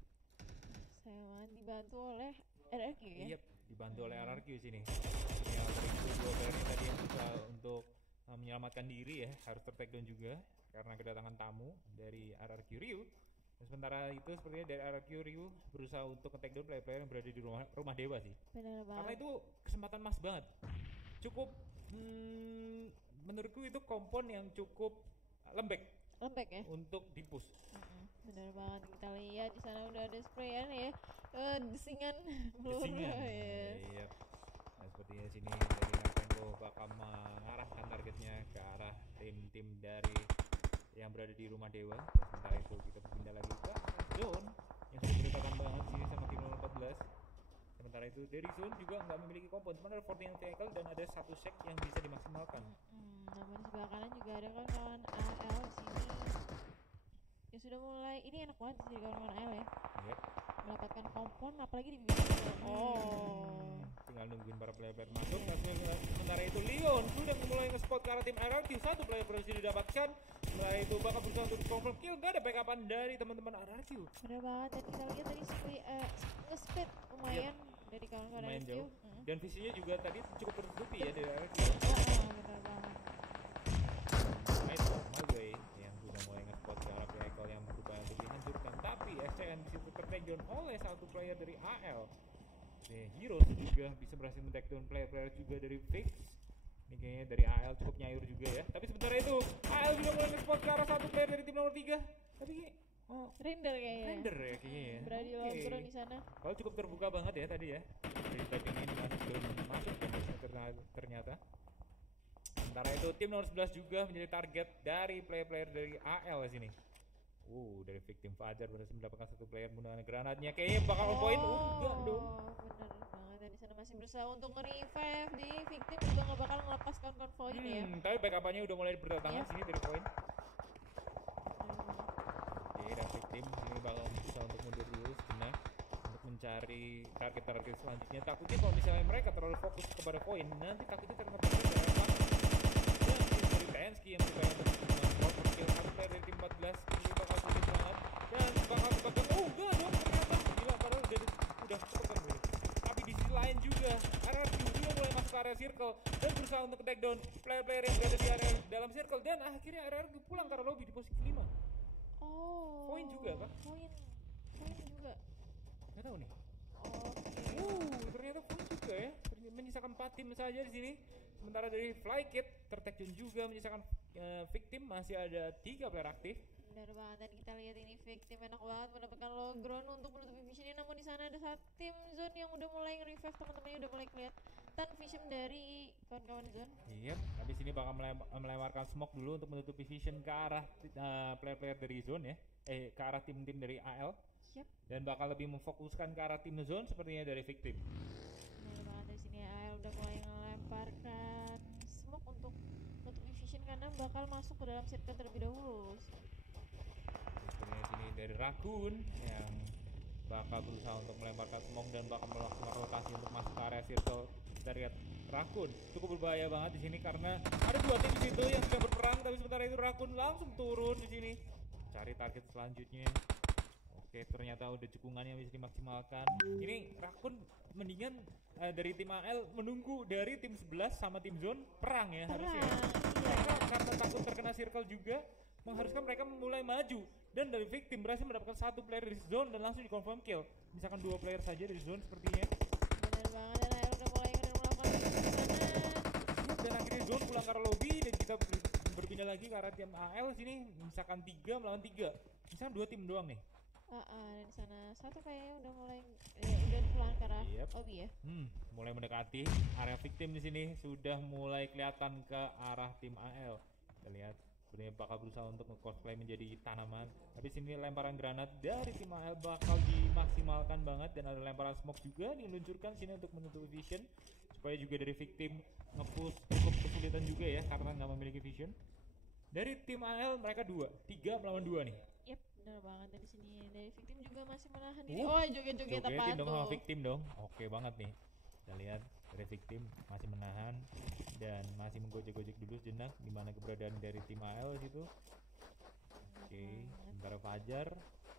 Saya dibantu oleh RRQ ya. Iya, dibantu oleh RRQ sini. Ini Alter Ego dua playernya tadi yang berusaha untuk menyelamatkan diri ya, harus tertakedown juga karena kedatangan tamu dari RRQ Ryu. Dan sementara itu sepertinya dari RRQ Ryu berusaha untuk nge-takedown player-player yang berada di rumah dewa sih. Benar Karena banget. itu kesempatan emas banget. Cukup menurutku itu kompon yang cukup lembek Lembek ya. untuk di-push. Benar banget, kita lihat di sana udah ada sprayan ya. Desingan peluru Desingan. ya. Iya. Nah, sepertinya sini dari Nintendo bakal mengarahkan targetnya ke arah tim-tim dari yang berada di rumah dewa. Dan sementara itu kita berpindah lagi ke zone yang sudah berdekatan banget sini sama tim nomor 14. Sementara itu dari zone juga nggak memiliki kompon, cuma ada 14 tackle dan ada satu sack yang bisa dimaksimalkan. Namun di sebelah kanan juga ada kawan-kawan AL di sini. Ya sudah mulai, ini enak banget sih jadi kawan-kawan AL ya. Yep. Mendapatkan kompon apalagi di bibir. Oh. Tinggal nungguin para player masuk. Dan sementara itu Leon sudah mulai nge-spot ke arah tim RRQ. Satu player berhasil didapatkan. Setelah itu bakal berusaha untuk confirm kill. Gak ada backupan dari teman-teman RRQ. Benar banget, dan kita lihat tadi nge-speed lumayan dari kawan-kawan Lumayan RRQ. jauh. Dan visinya juga tadi cukup tertutupi ya dari RRQ. Benar banget. Nice, Magway yang sudah mulai nge-spot ke arah vehicle yang berupaya untuk dihancurkan. Tapi SCN disitu tertakedown oleh satu player dari AL. Heroes juga bisa berhasil men-takedown player-player juga dari Fix. Ini kayaknya dari AL cukup nyayur juga ya. Tapi sementara itu AL juga mulai nge-spot ke arah satu player dari tim nomor 3. Tapi Render kayaknya. render ya kayaknya ya. Berada di Oke. Longron di sana. Kalau cukup terbuka banget ya tadi ya. Dari typing ini masih belum masuk dan ternyata. Sementara itu tim nomor 11 juga menjadi target dari player-player dari AL di sini. Dari victim Fajar berhasil mendapatkan satu player menggunakan granatnya. Kayaknya bakal on point. Enggak dong. Benar banget. Dan di sana masih berusaha untuk nge-revive di victim juga nggak bakal ngelepas kawan-kawan poin ya. Tapi backupannya udah mulai berdatangan Yep. sini dari poin. Benar banget. Oke, dan victim sini bakal berusaha untuk mundur dulu sejenak untuk mencari target-target selanjutnya. Takutnya kalau misalnya mereka terlalu fokus kepada poin, nanti takutnya terkena apa? Dan ini dari Tensky yang berupaya untuk membawa kill satu player dari tim 14. Ini bakal sulit banget dan bakal dibakar. Enggak dong, ternyata gila, padahal udah cepet kan gue. Tapi di sisi lain juga RRQ juga mulai masuk ke area circle dan berusaha untuk take down player-player yang berada di area dalam circle, dan akhirnya RRQ pulang ke arah lobby di posisi 5. Poin juga kah? Poin juga. Nggak tahu nih. Oke. Ternyata poin juga ya. Menyisakan 4 tim saja di sini. Sementara dari Flykit tertakedown juga menyisakan victim, masih ada 3 player aktif. Benar banget, dan kita lihat ini victim enak banget mendapatkan low ground untuk menutupi vision ini. Namun di sana ada satu tim zone yang udah mulai nge-revive, teman-temannya udah mulai kelihatan vision dari kawan-kawan zone. Iya, tapi sini bakal melewarkan smoke dulu untuk menutupi vision ke arah player-player dari zone ya. Ke arah tim-tim dari AL. Yep. Dan bakal lebih memfokuskan ke arah tim zone sepertinya dari victim. Benar banget, dari sini AL udah mulai ngelemparkan smoke untuk bakal masuk ke dalam circle terlebih dahulu. Sepertinya sini dari Rakun yang bakal berusaha untuk melemparkan smoke dan bakal melakukan rotasi untuk masuk ke area circle. Kita lihat Rakun cukup berbahaya banget di sini karena ada dua tim di situ yang sedang berperang, tapi sementara itu Rakun langsung turun di sini cari target selanjutnya. Oke, ternyata udah cekungan yang bisa dimaksimalkan. Ini Rakun mendingan dari tim AL menunggu dari tim 11 sama tim zone perang ya harusnya. Karena takut terkena circle juga mengharuskan mereka mulai maju, dan dari victim berhasil mendapatkan satu player dari zone dan langsung di confirm kill. Misalkan 2 player saja dari zone sepertinya. Benar banget, dan AL udah mulai melakukan perjalanan. Dan akhirnya zone pulang ke arah lobby dan kita berpindah lagi ke arah tim AL sini. Misalkan 3 melawan 3. Misalkan 2 tim doang nih. Dan di sana satu kayaknya udah mulai udah pulang ke arah lobby ya. Mulai mendekati area victim di sini, sudah mulai kelihatan ke arah tim AL. Kita lihat sebenarnya bakal berusaha untuk nge-cosplay menjadi tanaman, tapi sini lemparan granat dari tim AL bakal dimaksimalkan banget, dan ada lemparan smoke juga diluncurkan sini untuk menutup vision supaya juga dari victim nge-push cukup kesulitan juga ya karena nggak memiliki vision. Dari tim AL mereka 3 melawan 2 nih. Yep, benar banget. Dari sini dari victim juga masih menahan diri. Joget-joget apa Jogetin dong sama tuh? victim dong. Oke banget nih. Kita lihat dari victim masih menahan dan masih menggojek-gojek dulu sejenak di mana keberadaan dari tim AL situ. Oke, sementara Fajar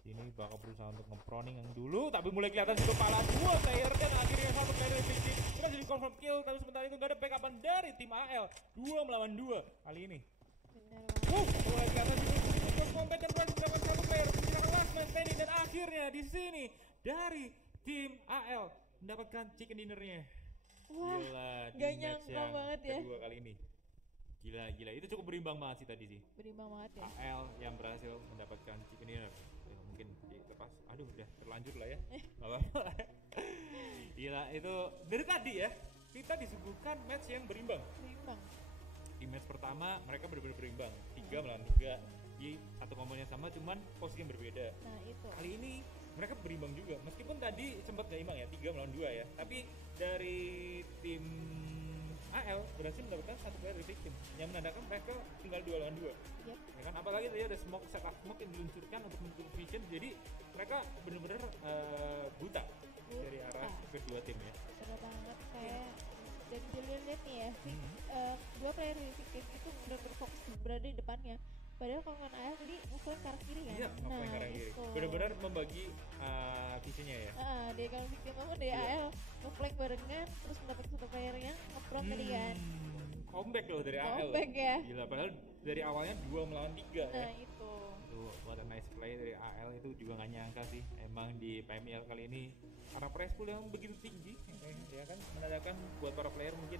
ini bakal berusaha untuk nge-proning yang dulu, tapi mulai kelihatan situ kepala 2 player dan akhirnya 1 player dari victim berhasil di confirm kill, tapi sementara itu gak ada backupan dari tim AL. 2 melawan 2 kali ini. Benar banget. Mulai kelihatan situ combat dan berhasil mendapatkan 1 player. Silakan last man standing, dan akhirnya di sini dari tim AL mendapatkan chicken dinnernya. Wah, Gila, di gak match nyangka yang banget ya. kedua kali ini. Gila, itu cukup berimbang banget sih tadi sih. Berimbang banget ya. AL yang berhasil mendapatkan chicken dinner. Ya, mungkin dilepas, aduh udah terlanjur lah ya. Gak apa-apa. Gila, itu dari tadi ya kita disuguhkan match yang berimbang. Berimbang. Di match pertama mereka benar-benar berimbang, 3 melawan 3 di satu komponen sama, cuman posisi yang berbeda. Nah itu. Kali ini mereka berimbang juga, meskipun tadi sempat gak imbang ya, 3 melawan 2 ya, tapi dari tim AL berhasil mendapatkan 1 player dari victim yang menandakan mereka tinggal 2 lawan 2. Yep. Ya kan, apalagi tadi ada smoke, set up smoke yang diluncurkan untuk menutup vision, jadi mereka benar-benar buta dari arah kedua tim ya. Benar banget, kayak dan dilihat nih ya, 2 player dari victim itu benar-benar fokus berada di depannya. Padahal kalau kan AL tadi ngeflank ke arah kiri kan. Iya, ngeflank ke arah kiri. Itu. Benar-benar membagi visionnya ya. Dia kalau victim maupun dari AL ngeflank barengan, terus mendapat 1 player yang nge-prom tadi kan. Comeback loh dari AL. Comeback ya. Gila, padahal dari awalnya 2 melawan 3 ya. Nah itu. Tuh, what a nice play dari AL, itu juga gak nyangka sih. Emang di PML kali ini karena prize pool yang begitu tinggi, ya kan, menandakan buat para player mungkin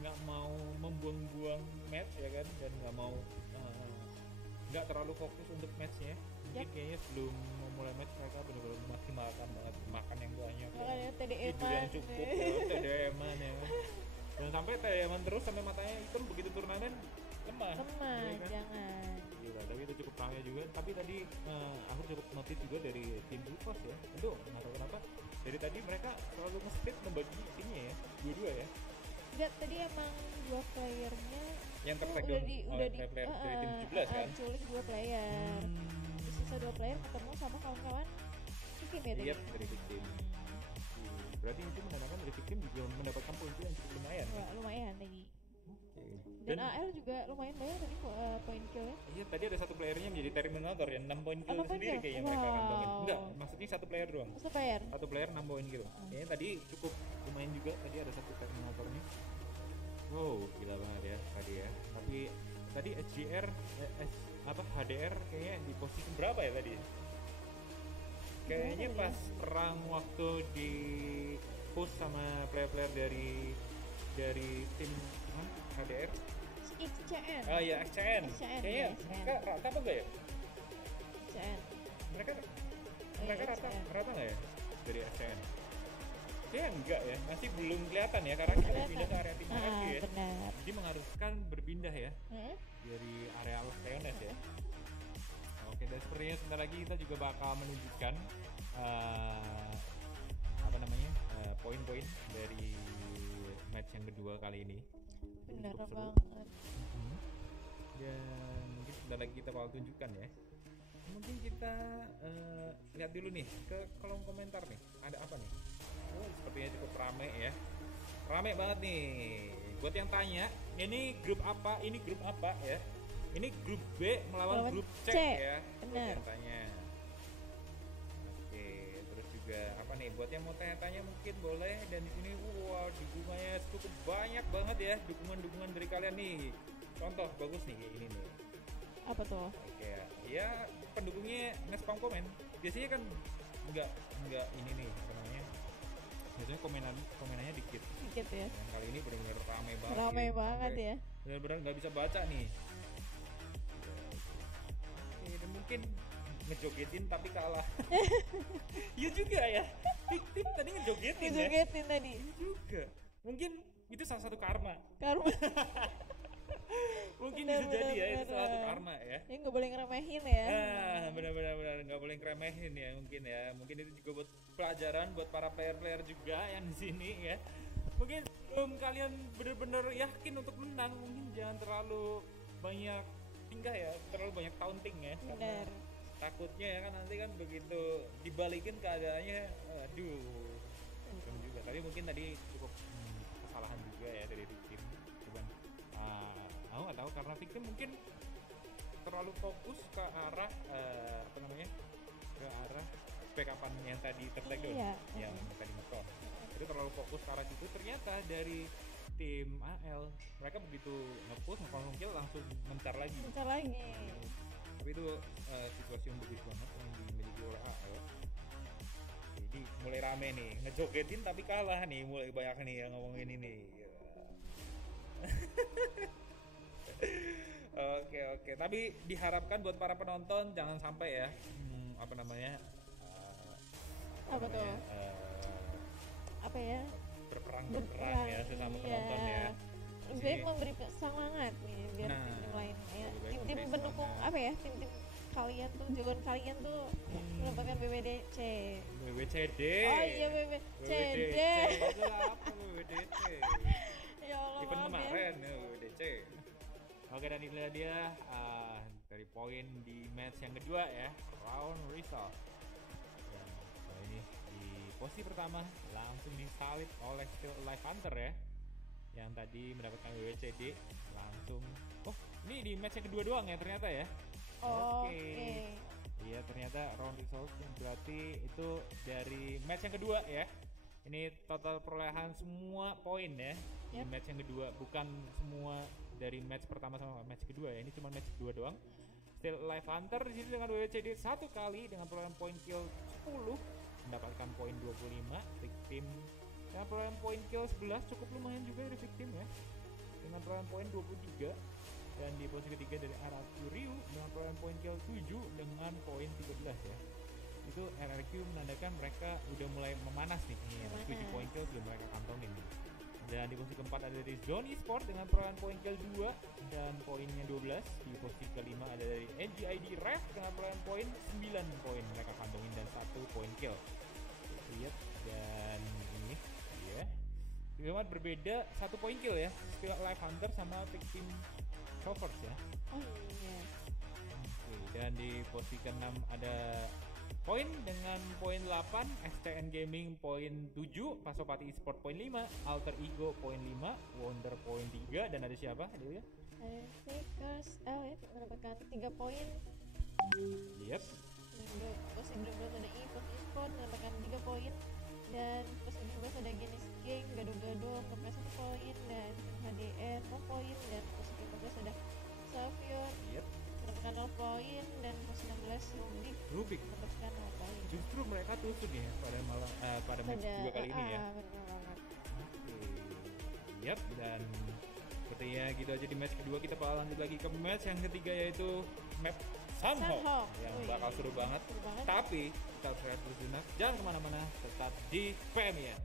nggak mau membuang-buang match ya kan, dan nggak mau nggak terlalu fokus untuk matchnya. Mungkin kayaknya sebelum memulai match mereka benar-benar memaksimalkan banget, makan yang banyak, tidur yang cukup, TDM-an ya kan. Dan sampai TDM-an terus sampai matanya hitam, begitu turnamen lemah ya kan? Jangan. Gila, tapi itu cukup ramai juga. Tapi tadi aku cukup notice juga dari tim Bufos ya. Aduh, nggak tahu kenapa dari tadi mereka selalu nge-split membagi timnya ya, dua-dua ya. Enggak, tadi emang 2 playernya Yang tuh tertag udah oleh di player dari tim 17 kan. culik 2 player. Terus sisa 2 player ketemu sama kawan-kawan victim ya tadi. Iya, dari victim. Berarti itu menandakan dari victim juga mendapatkan poin yang cukup lumayan. Wah, lumayan tadi. Oke. Dan AL juga lumayan banyak tadi poin killnya. Iya, tadi ada 1 playernya menjadi Terminator ya, 6 poin kill 6 poin sendiri kill? kayaknya mereka Wow. kantongin. Enggak, maksudnya 1 player doang. 1 player. 1 player 6 poin kill. Kayaknya tadi cukup lumayan juga, tadi ada 1 Terminatornya. Wow, gila banget ya tadi ya. Tapi tadi HDR kayaknya di posisi berapa ya tadi? Kayaknya pas perang waktu di push sama player-player dari tim HDR. XCN. Oh iya, XCN. Kayaknya mereka rata apa enggak ya? XCN. Mereka iya, rata XCN. nggak ya dari XCN? Kayaknya enggak ya, masih belum kelihatan ya karena kita udah pindah ke area tim AFC ya. Benar. Jadi mengharuskan berpindah ya dari area Leones ya. Oke, dan sepertinya sebentar lagi kita juga bakal menunjukkan poin-poin dari match yang kedua kali ini. Benar Cukup seru. banget. dan mungkin sebentar lagi kita bakal tunjukkan ya. Mungkin kita lihat dulu nih ke kolom komentar nih, ada apa nih? Oh, sepertinya cukup rame ya, rame banget nih. Buat yang tanya, ini grup apa? Ini grup apa ya? Ini grup B melawan grup C, ya. Buat Benar. yang tanya. Oke, terus juga apa nih? Buat yang mau tanya-tanya mungkin boleh. Dan di sini, wow, dukungannya cukup banyak banget ya, dukungan-dukungan dari kalian nih. Contoh bagus nih kayak ini nih. Apa tuh? Oke, ya pendukungnya nge-spam komen. Biasanya kan enggak ini nih apa namanya? Biasanya komenannya dikit. Dikit ya. Yang kali ini benar-benar ramai banget. Ramai sih. banget Sampai ya. Benar-benar nggak bisa baca nih. Oke, dan mungkin ngejogetin tapi kalah. Iya juga ya. Fiktif tadi ngejogetin ya. Ngejogetin tadi. Iya juga. Mungkin itu salah satu karma. Karma. Mungkin Benar, bisa jadi ya, itu benar, salah satu benar. karma ya. Ya nggak boleh ngeremehin ya. Nah, benar-benar nggak boleh ngeremehin ya mungkin ya. Mungkin itu juga buat pelajaran buat para player-player juga yang di sini ya. Mungkin sebelum kalian benar-benar yakin untuk menang, mungkin jangan terlalu banyak tingkah ya, terlalu banyak taunting ya. Karena Benar. takutnya ya kan nanti kan begitu dibalikin keadaannya, aduh, serem juga. Tapi mungkin tadi cukup kesalahan juga ya dari victim. Cuman aku nggak tahu karena victim mungkin terlalu fokus ke arah apa namanya, ke arah backupan yang tadi tertag down, Iya. yang tadi ngeton. Itu terlalu fokus ke arah situ. Ternyata dari tim AL mereka begitu nge-push nge-confirm kill langsung mencar lagi. Bentar lagi. Tapi itu situasi yang bagus banget yang dimiliki oleh AL. Jadi mulai rame nih, ngejogetin tapi kalah nih, mulai banyak nih yang ngomongin ini. Oke, tapi diharapkan buat para penonton jangan sampai ya, apa namanya, Apa tuh? Apa ya? berperang ya sesama iya. penonton ya. Lebih baik memberi semangat nih biar Nah, tim lain ya. lebih baik Tim-tim memberi pendukung semangat. apa ya? Tim-tim kalian tuh, jagoan kalian tuh merupakan BBDC. BBCD. Oh iya BBCD. Itu apa BBDC? Ya Allah, Event maaf ya. kemarin ya BBDC. Oke, dan inilah dia dari poin di match yang kedua ya, round result. Dan kali ini di posisi pertama langsung disalib oleh Still Alive Hunter ya, yang tadi mendapatkan WWCD langsung. Oh, ini di match yang kedua doang ya ternyata ya. Oke. Iya, ternyata round result berarti itu dari match yang kedua ya. Ini total perolehan semua poin ya di Yap. match yang kedua, bukan semua dari match pertama sama match kedua ya. Ini cuma match kedua doang. Still Alive Hunter di sini dengan WWCD 1 kali dengan perolehan poin kill 10 mendapatkan poin 25. Victim dengan perolehan poin kill 11 cukup lumayan juga dari Victim ya, dengan perolehan poin 23. Dan di posisi ketiga dari RRQ Ryu dengan perolehan poin kill 7 dengan poin 13 ya. Itu RRQ menandakan mereka udah mulai memanas nih, ini ya, 7 poin kill sudah mereka kantongin nih. Dan di posisi keempat ada dari Zone Esport dengan perolehan poin kill 2 dan poinnya 12. Di posisi kelima ada dari NGID Rev dengan perolehan poin 9 poin mereka kantongin dan 1 poin kill. Lihat, dan ini ya, Gimana berbeda 1 poin kill ya, Still Alive Hunter sama Victim Covers ya. Oh iya. Oke, dan di posisi ke-6 ada poin dengan poin 8, SCN Gaming poin 7, Pasopati Esport poin 5, Alter Ego poin 5, Wonder poin 3, dan ada siapa? Ada ya? Ada Fakers Elite mendapatkan 3 poin. Yep. Dan posisi 12 ada Evos Esport mendapatkan 3 poin. Dan posisi 12 ada Genesis Gang, Gado-Gado mendapatkan 1 poin. Dan HDR 0 poin. Dan posisi 15 ada Savior Yep. mendapatkan 0 poin. Dan posisi 16 Rubik. mendapatkan 0 poin. Justru mereka tusuk ya pada match kedua kali ini ya. Benar banget. Oke. Yap, dan sepertinya gitu aja di match kedua. Kita bakal lanjut lagi ke match yang ketiga, yaitu map Sunhawk yang bakal seru banget. Seru banget. Tapi kita harus lihat dulu, jangan kemana-mana, tetap di PMN.